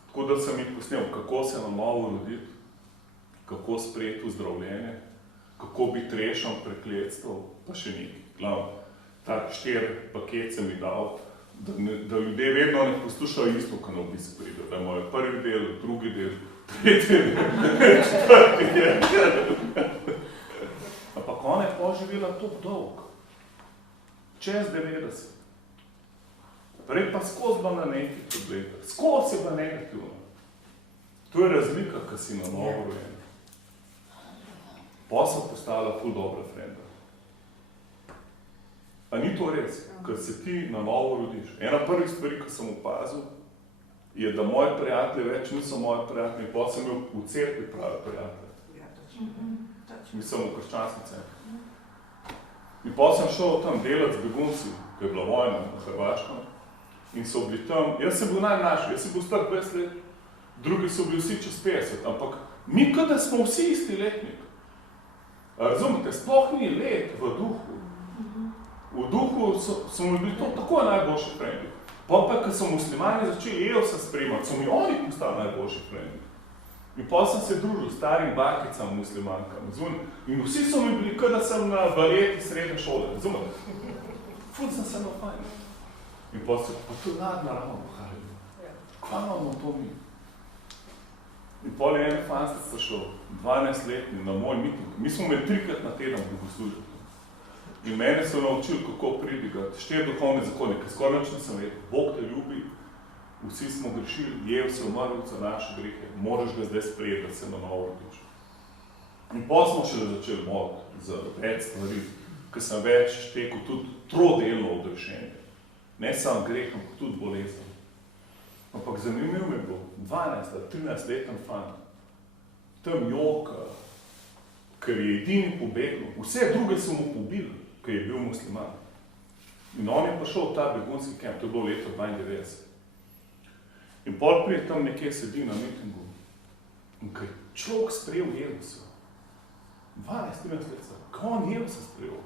Tako da sem jih posnel, kako se na novo roditi, kako sprejeti vzdravljenje, kako biti rešen prekletstv, pa še nekaj. Glavno, ta 4 paket sem jih dal, da ljudje vedno ne poslušajo isto, ko na obisk pride. Da imajo prvi del, drugi del, tretji del, četrti del. Ampak ona je poživela toliko dolg. Čez 90. Prej pa skozi bila na nekaj problemih. Skozi je bila negativna. To je razlika, ko si na novo rojena. Pa sem postala ful dobra frenda. A ni to res, ker se ti na novo rodiš. Ena prvih stvari, ki sem opazil, je, da moji prijatelji več niso moji prijatelji, pa sem imel v cerkvi pravi prijatelji. Mislim v krščanski cerkvi. In pa sem šel tam delati z begunci, ko je bila vojna na Hrvaškem, in so bili tam, jaz sem bil najmlajši, jaz sem bil star 20 let, drugi so bili vsi čez 50, ampak mi kada smo vsi isti letnik. Razumete, sploh ni let v duhu. V duhu so mi bili to tako najboljši frendi. Pa, ko so muslimani začeli Jezusa sprejemati, so mi oni postali najboljši frendi. In pa sem se družil s starim bakicam muslimankam, razumete? In vsi so mi bili, kada sem na baleti srednje šole, razumete? Ful sem se fajn. In pa se, pa to je nadnaravno, kaj imamo to mi? In pol je en fanst prišel, 12-letni, na moj miting. Mi smo imeli 3-krat na teden bogoslužili. In mene so naučili, kako pridigati 4 duhovne zakone, ker skoraj nič nisem vedel. Bog te ljubi, vsi smo grešili, Jezus je umrl za naše grehe, moraš ga zdaj sprejeti, da se na novo rodiš. In pa smo šele začeli moliti za več stvari, ker sem več tekel tudi trodelno odrešenje. Ne samo greh, ampak tudi bolezen. Ampak zanimivo mi je bilo, 12-13-leten fant, tam joka, ker je edini pobegnil, vse druge so mu pobili, ker je bil musliman. In on je prišel v ta begunski kamp, to je bilo leto 92. In pol prije tam nekje sedi na mitingu. In ker človek sprejel Jezusa, 12-13 let, kaj on Jezusa sprejel?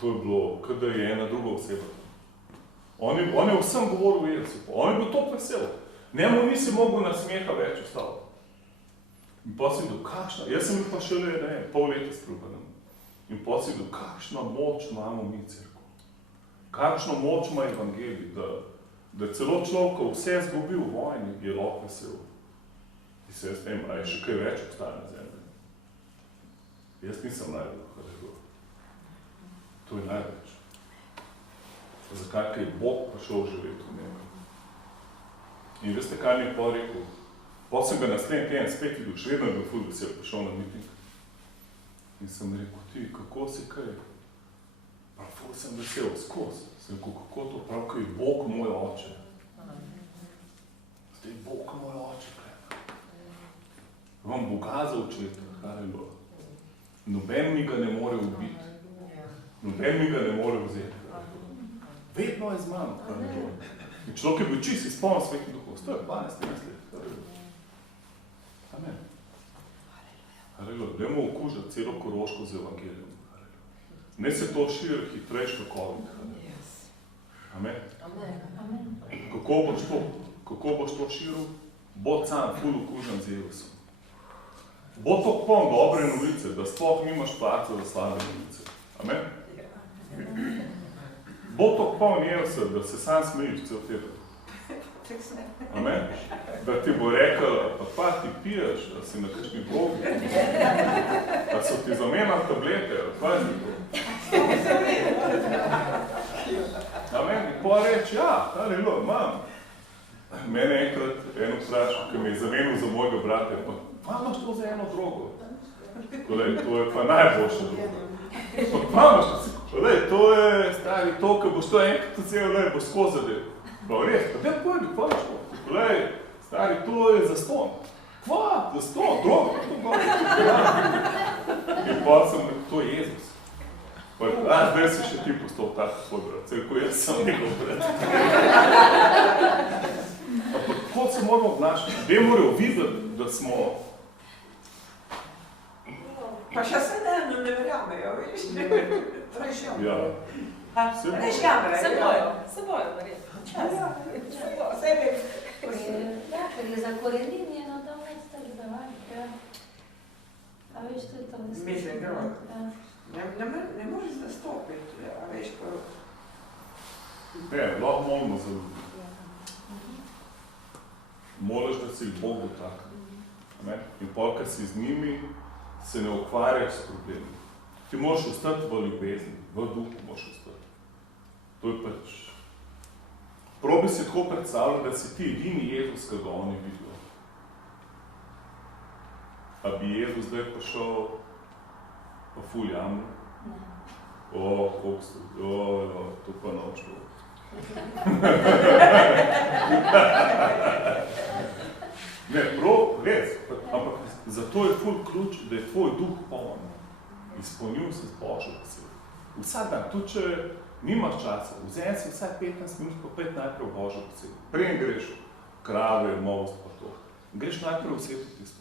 To je bilo, kada je ena druga oseba. On je vsem govoril o Jezusu, on je bil to vesel. Njemu nisi mogel na smeha več ostalo. In pa si videl, kakšna, jaz sem bil pa šele pol leta spreobrnjen. In pa si videl, kakšna moč imamo mi cerkev. Kakšno moč ima evangelij, da celo človek, vse zgubi v vojni, je lahko vesel. In se jaz vem, a je še kaj več obstaja na zemlji. Jaz nisem najbolj, haleluja. To je največ. Zakaj, ker je Bog prišel živeti v njega. In veste, kaj mi je pa rekel? Pa sem ga naslednji teden spet videl, še vedno je bil ful vesel, prišel na miting. In sem rekel, ti, kako si kaj? Pa ful sem vesel, skozi. Sem rekel, kako to prav, kaj je Bog moj oče. Zdaj Bog moj oče, kaj? Vam Boga za očeta, haleluja. Noben mi ga ne more ubiti. Noben mi ga ne more vzeti. Vedno je z mano, haleluja. In človek je bil čist izpolnjen svetih duhov. To je 12 let. Amen. Haleluja. Dajmo okužati celo Koroško z evangelijem. ne se to širi hitrejš kot COVID. Amen. Kako boš to širil? Bo sam ful okužen z virusom. Bo to poln dobre novice, da sploh nimaš placa za slabe novice. Amen. Bo to poln virusa, da se sam smejiš cel teden. Amen. Da ti bo rekel, pa ti piješ, da si na kakšni drogi. Da so ti zamenjali tablete, pa si to. Amen. In pa reči, ja, halleluja, imam. Mene enkrat eno vprašal, ki me je zamenil za mojega brata, pa imaš to za eno drogo? Kolej, to je pa najboljša droga. Pa imaš to, kolej, to je, stari, to, ko boš to enkrat cel, lej, boš skozi zadev. Pa res, pa te pojdi, pa imaš to. Kolej, stari, to je zaston. Kva? Zaston, droga, to gori. In pa sem, to je Jezus. Pa, zdaj si še ti postal tako tvoj brat, cel, ko jaz sem njegov brat. Ampak, kako se moramo obnašati? Ljudje morajo videti, da smo... Pa še se ne verjamejo, viš? Rešjam. Ja. Rešjam, Se bojo, verjetno. Ja, ker je zakoreninjeno, da već tako zavajati, ja. A veš, to je to. Mislim, da. Ja. Ne možeš zastopiti, a veš, ko... Ne, lahko molimo za ljudi. Moliš, da si jih Bog dotakne. In pol, kad si z njimi, se ne ukvarjaš s problemi. Ti moraš ostati v ljubezni, v duhu moraš ostati. To je pač... Probi si tako predstavljati, da si ti edini Jezus, ki ga oni vidijo. A bi Jezus zdaj prišel pa ful jamno? Koliko ste, to pa noč bo. Ne, prav, res, ampak zato je ful ključ, da je tvoj duh poln. Izpolnil se z Božjo besedo. Vsak dan, tudi če nimaš časa, vzemi si vsaj 15 minut, pa pet najprej v Božjo besedo. Preden greš krave, most pa to. Greš najprej v sveto tisto.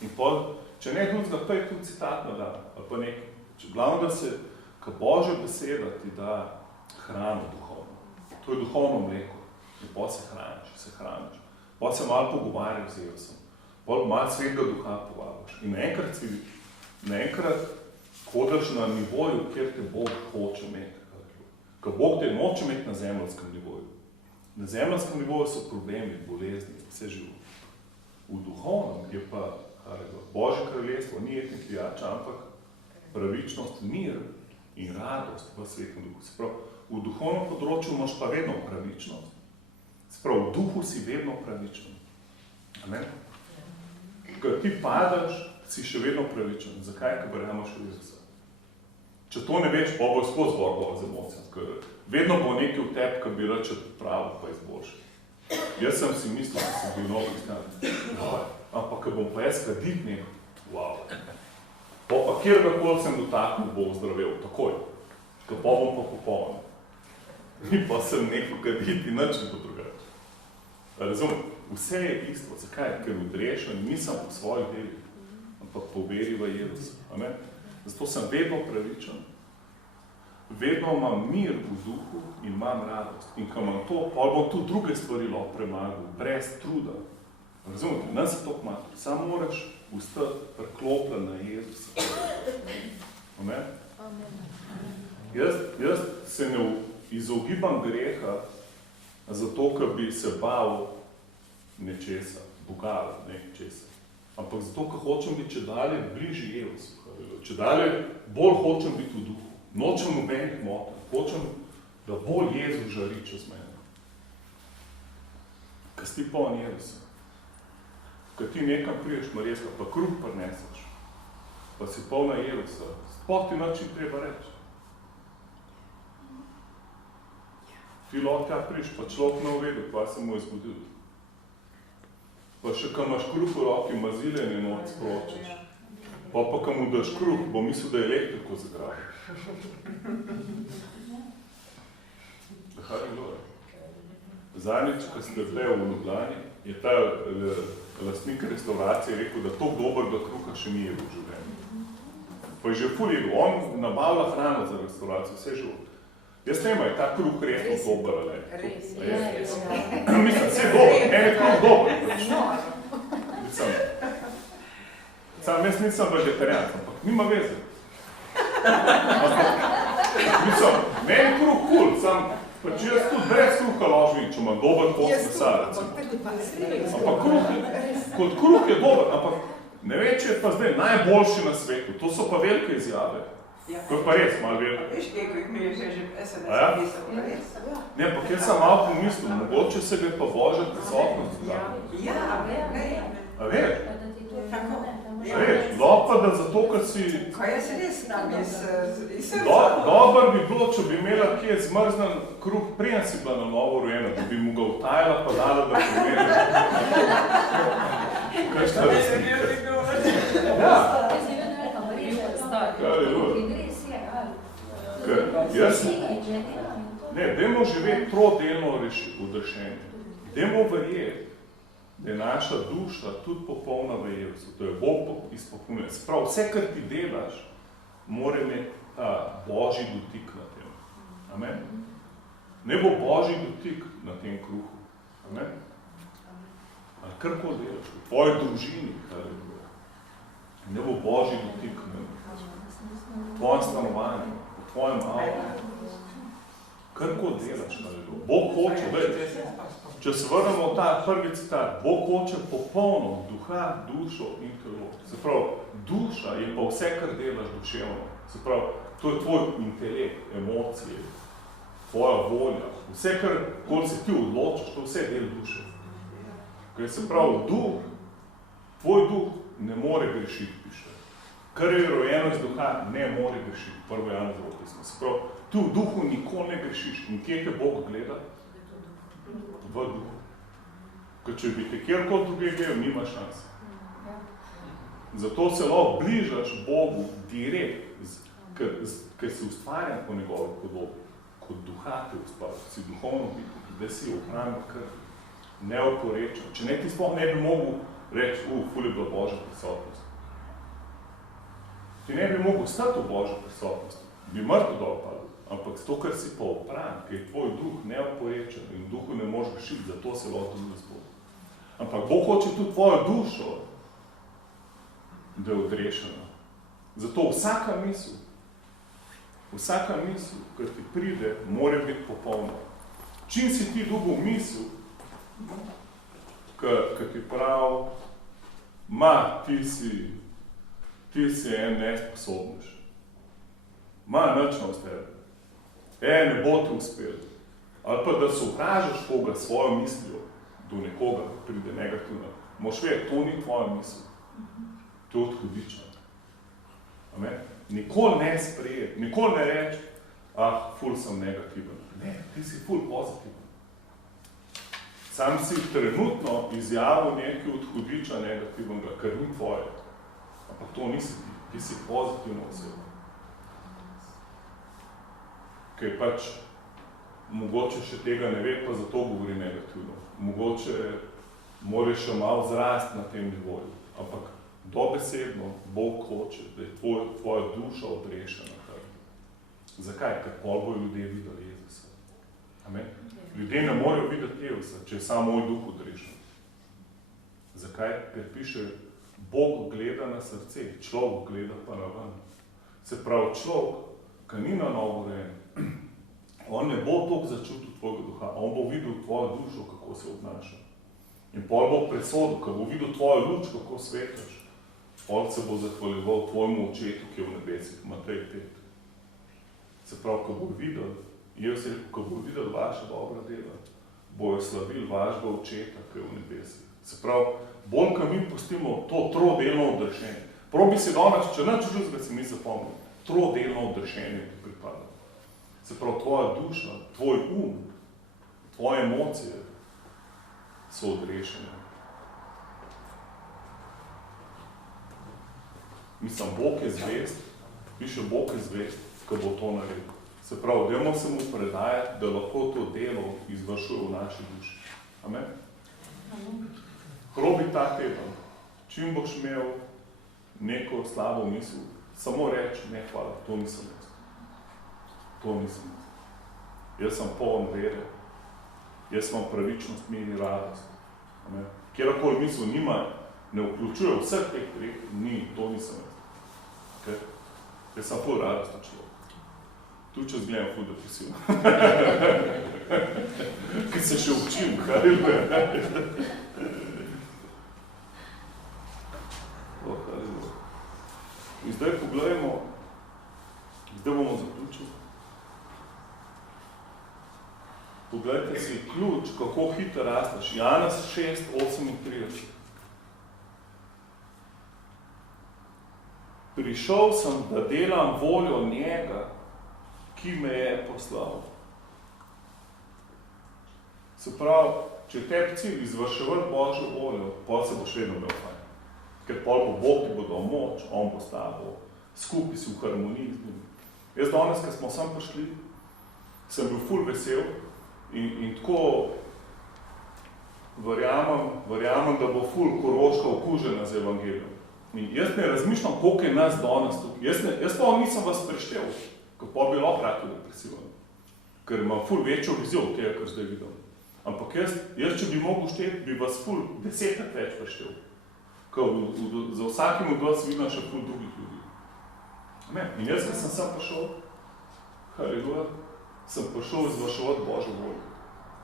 In pol, če ne drugega, pa je tudi citat na dan, ali pa nekaj. Glavno, da se, ka Božja beseda ti da hrano duhovno. To je duhovno mleko. In pol se hraniš. Pol se malo pogovarjaš z Jezusom. Pol malo svetega duha povabiš. In naenkrat hodiš na nivoju, kjer te Bog hoče imeti. Ka Bog te noče imeti na zemljskem nivoju. Na zemljskem nivoju so problemi, bolezni, vse živo. V duhovnem je pa Božje kraljestvo, ni etni pijača, ampak pravičnost, mir in radost v svetem duhu. Sprav, v duhovnem področju imaš pa vedno pravičnost. Sprav, v duhu si vedno pravičen. Amen? Ko ti padaš, si še vedno pravičen. Zakaj? Ker verjameš v Jezusa. Če to ne veš, pa bo skozi borbo z emocijami. Vedno bo nekaj v tebi, ki bi reče pravo pa izboljšal. Jaz sem si mislil, da sem bil novi stan. Ampak, ko bom pa jaz kadit nekaj, wow. Pa kjergakoli sem dotaknil, bom zdravel, takoj. Ko pa bom pa popoln. In pa sem nekaj kadit in nič ne bo drugače. Razumem, vse je isto. Zakaj? Ker odrešen nisem v svojih delih, ampak po veri v Jezusa. Amen? Zato sem vedno pravičen. Vedno imam mir v duhu in imam radost. In ko imam to, pa bom tudi druge stvari lahko premagal, brez truda. Razumete, ne se to kmatri. Samo moraš ostati priklopljen na Jezusa. Amen? Jaz se ne izogibam greha, zato, ker bi se bal nečesa, Boga, nečesa. Ampak zato, ker hočem biti čedalje bližje Jezusu. Čedalje bolj hočem biti v duhu. Nočem nobenih motenj. Hočem, da bolj Jezus žari čez mene. Ker si ti poln Jezusa. Ko ti nekam priješ, Marjeska, pa kruh prineseš, pa si polna Jezusa, sploh ti nič treba reči. Ti lahko tja priješ, pa človek ne uvedel, kaj se mu je zgodil. Pa še, ko imaš kruh v roki, maziljen in noč sporočiš. Pa ko mu daš kruh, bo mislil, da je elektriko zagrabil. Zadnjič, ko ste bili v Ljubljani, je ta lastnik restauracije rekel, da toliko dobrega kruha še ni je v življenju. Pa je že ful jedel, on nabavlja hrano za restauracijo, vse živo. Jaz ne vem, je ta kruh res dober, ali? Res. Mislim, vse dober, meni je kruh dober. Sam jaz nisem vegetarijan, ampak nima veze. Mislim, meni je kruh kul, sam pač jaz tudi brez kruha ložim, če imam dober kos mesa, recimo. Ampak kruh je, kot kruh je dober, ampak ne vem, če je pa zdaj najboljši na svetu, to so pa velike izjave. To je pa res malo veliko. Veš, ko jih mi je že SMS pisal, res. Ne, ampak jaz sem malo pomislil, mogoče se bi pa Božja prisotnost. Ja, A veš? Tako. Veš, pa da zato, ker si... Ko jaz res znam iz srca. Dobar bi bilo, če bi imela kje zmrznen kruh, prijem si bila na novo rojena, da bi mu ga vtajala pa dala, da pomeni. Kaj šta resnika? Ja. Ne, dajmo živeti trodelno odrešenje. Dajmo verjeti, da je naša duša tudi popolna v Jezusu, da je Bog izpopolnjen. Sprav, vse, kar ti delaš, mora imeti ta Božji dotik na tem. Amen? Ne bo Božji dotik na tem kruhu. Amen? Ali karkoli delaš, v tvoji družini, kar je bilo. Ne bo Božji dotik na v tvojem stanovanju, v tvojem avtu. Karkoli delaš, kar je bilo. Bog hoče, če se vrnemo v ta prvi citat, Bog hoče popolno duha, dušo in telo. Se pravi, duša je pa vse, kar delaš duševno. Se pravi, to je tvoj intelekt, emocije, tvoja volja. Vse, kar se ti odločiš, to je vse del duše. Ker se pravi, tvoj duh ne more grešiti, piše. Kar je rojeno iz duha, ne more grešiti. Prvo Janezov pismo. Se pravi, ti v duhu nikoli ne grešiš. In kje te Bog gleda? V duhu. Ker če bi te kjerkoli druge gledal, nima šanse. Zato se lahko bližaš Bogu direkt, ker si ustvarjan po njegovi podobi. Kot duha te ustvarja, si duhovno biti, da si ohranil kar neoporečen. Če ne ti sploh ne bi mogel reči, ful je bila Božja prisotnost. Ti ne bi mogel stati v Božji prisotnosti, bi mrtvo dol padel. Ampak to, ker si pa opran, ker je tvoj duh neoporečen in v duhu ne možeš rešiti, zato se lahko tudi Gospod. Ampak Bog hoče tudi tvojo dušo, da je odrešena. Zato vsaka misel, ki ti pride, mora biti popolna. Čim si ti dobil misel, ki ti pravi, ti si en nesposobnež. Nič ne ostane. Ne bo ti uspel. Ali pa da se vpražaš koga svojo mislijo do nekoga, pride negativno. Moš vedeti, to ni tvoja misel. To je odhudično. Amen? Nikoli ne sprejeti, nikoli ne reči, ful sem negativen. Ne, ti si ful pozitiven. Sam si trenutno izjavil nekaj odhudiča negativnega, kar ni tvoje. Ampak to nisi ti si pozitivna oseba. Ker pač mogoče še tega ne ve, pa zato govori negativno. Mogoče moraš še malo zrasti na tem nivoju. Ampak dobesedno Bog hoče, da je tvoja duša odrešena. Zakaj? Ker pol bojo ljudje videli Jezusa. Amen? Ljudje ne morejo videti Jezusa, če je samo moj duh odrešen. Zakaj? Ker piše, Bog gleda na srce, človek gleda pa na ven. Se pravi, človek, ki ni na novo rejen, on ne bo toliko začutil tvojega duha, on bo videl tvojo dušo, kako se obnaša. In pol bo presodil, ko bo videl tvojo luč, kako svetaš, pol se bo zahvaljeval tvojemu očetu, ki je v nebesih, Matej 5. Se pravi, ko bo videl, Jezus rekel, ko bo videl vaša dobra dela, bojo slavili vašega očeta, ki je v nebesih. Se pravi, bolj, ko mi pustimo to trodelno odrešenje. Probi si danes, če nič drugega si mi zapomnil, trodelno odrešenje ti pripada. Se pravi, tvoja duša, tvoj tvoje emocije so odrešene. Mislim, Bog je zvest, piše Bog je zvest, ko bo to naredil. Se pravi, dajmo se mu predajati, da lahko to delo izvršuje v naši duši. Amen? Probi ta teden. Čim boš imel neko slabo misel, samo reči, ne, hvala, to nisem jaz. To nisem jaz. Jaz sem poln vere. Jaz imam pravičnost, mir in radost. Kjerkoli misel nima, ne vključuje vseh teh treh, to nisem jaz. Okay? Jaz sem ful radostno človek. Tu če zgledam ful depresivno. Ki se še učim, kaj je. In zdaj pogledajmo, zdaj bomo zaključili. Poglejte si ključ, kako hitro rasteš. Janez 6:38. Prišel sem, da delam voljo njega, ki me je poslal. Se pravi, če je tebi cilj izvrševati Božjo voljo, potem se boš vedno imel fajn. Ker pol bo Bog ti bo dal moč, on bo s tabo, skupaj si v harmoniji z njim. Jaz danes, ko smo sem prišli, sem bil ful vesel in tako verjamem, da bo ful Koroška okužena z evangelijem. In jaz ne razmišljam, koliko je nas danes tukaj. Jaz pa nisem vas preštel, ko pa bi lahko rad depresiven, ker imam ful večjo vizijo od tega, kar zdaj vidim. Ampak jaz, če bi mogel šteti, bi vas ful 10 več preštel. Ker za vsakim od vas vidim še ful drugih ljudi. In jaz, ko sem sem prišel, haleluja, sem prišel izvrševati Božjo voljo.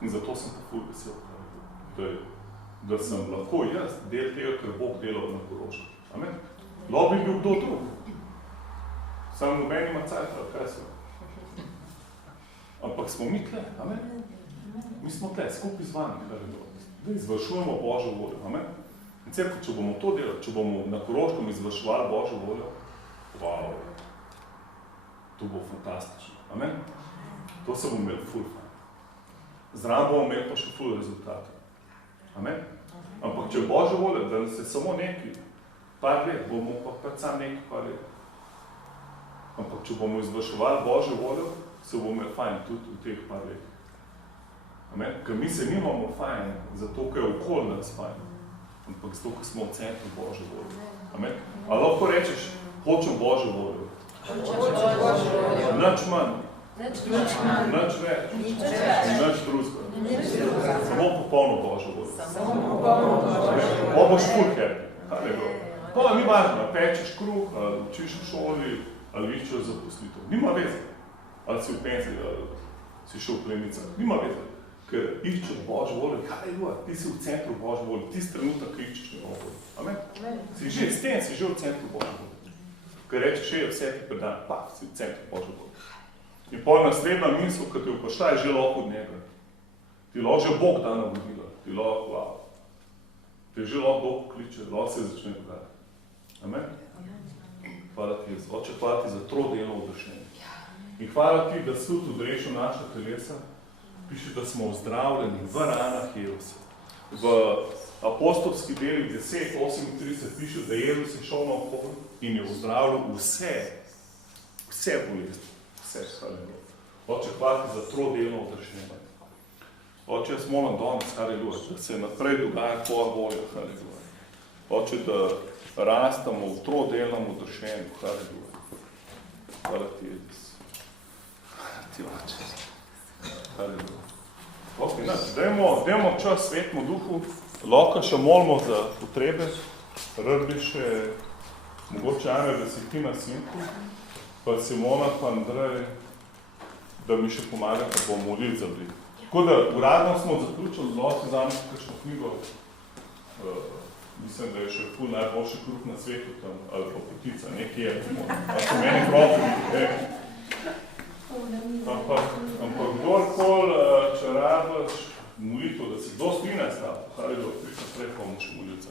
In zato sem pa ful vesel, da sem lahko jaz del tega, kar Bog delal na Koroški. Amen. Lahko bi bil kdo drug. Sam noben ima cajtra, kaj so? Ampak smo mi tle, amen. Mi smo tle, skupaj z vami, da izvršujemo Božjo voljo, amen. In cerko, če bomo to delali, če bomo na Koroškem izvrševali Božjo voljo, wow, to bo fantastično, amen. To se bomo imeli ful fajn. Zraven bomo imeli pa še ful rezultate, amen. Ampak če je Božja volja, da se samo neki par let, bomo pa sam neki par let. Ampak če bomo izvrševali Božjo voljo, se bomo imeli fajn tudi v teh par let. Amen. Ker mi se nimamo fajn, zato ker je okoli nas fajn. Ampak zato, ker smo v centru Božje volje. Amen. A lahko rečeš, hočem Božjo voljo. Nič manj. Nič več. Nič drugega. Samo popolno Božjo voljo. Pa boš ful happy. Pa ni važno, pečeš kruh, ali učiš v šoli, ali iščeš zaposlitev. Nima veze. Ali si v penziji, ali si šel v plenicah. Nima veze. Ker iščeš Božjo voljo, ti si v centru Božje volje, tisti trenutek, ki iščeš njegovo voljo. Amen? Si že, s tem si že v centru Božje volje. Ker rečeš, je vse ti predan, pa si v centru Božje volje. In pol naslednja misel, ki ti vprašla, je že lahko od njega. Ti lahko že Bog da navodila, ti lahko, wow. Ti že lahko Bog pokliče, lahko se začne dogajati. Amen? Hvala ti, Oče, hvala ti za trodelno odrešenje. In hvala ti, da si tudi odrešil naša telesa, piše, da smo ozdravljeni v ranah Jezusa. V apostolski deli 10:38 piše, da Jezus je šel naokoli in je ozdravljal vse bolezni. Vse, haleluja. Oče, hvala ti za trodelno odrešenje. Oče, jaz moram danes, haleluja, da se naprej dogaja tvoja volja, haleluja. Oče, da rastamo v trodelnem odrešenju, haleluja. Hvala ti, Jezus. Hvala ti, Oče. Haleluja. Okay, dajmo čas Svetemu Duhu, lahko še molimo za potrebe, rad bi še mogoče Ane, da si ti na sinku, pa Simona, pa Andrej, da mi še pomaga, pa bomo molili za blik. Tako da uradno smo zaključili, lahko vzamem kakšno knjigo, mislim, da je še ful najboljši kruh na svetu tam, ali pa potica, nekaj je, pa so meni profili, Ampak kdorkoli, če rabiš molitev, da si dosti strinja s tabo, hvala, da prišla prej pomoč molilca.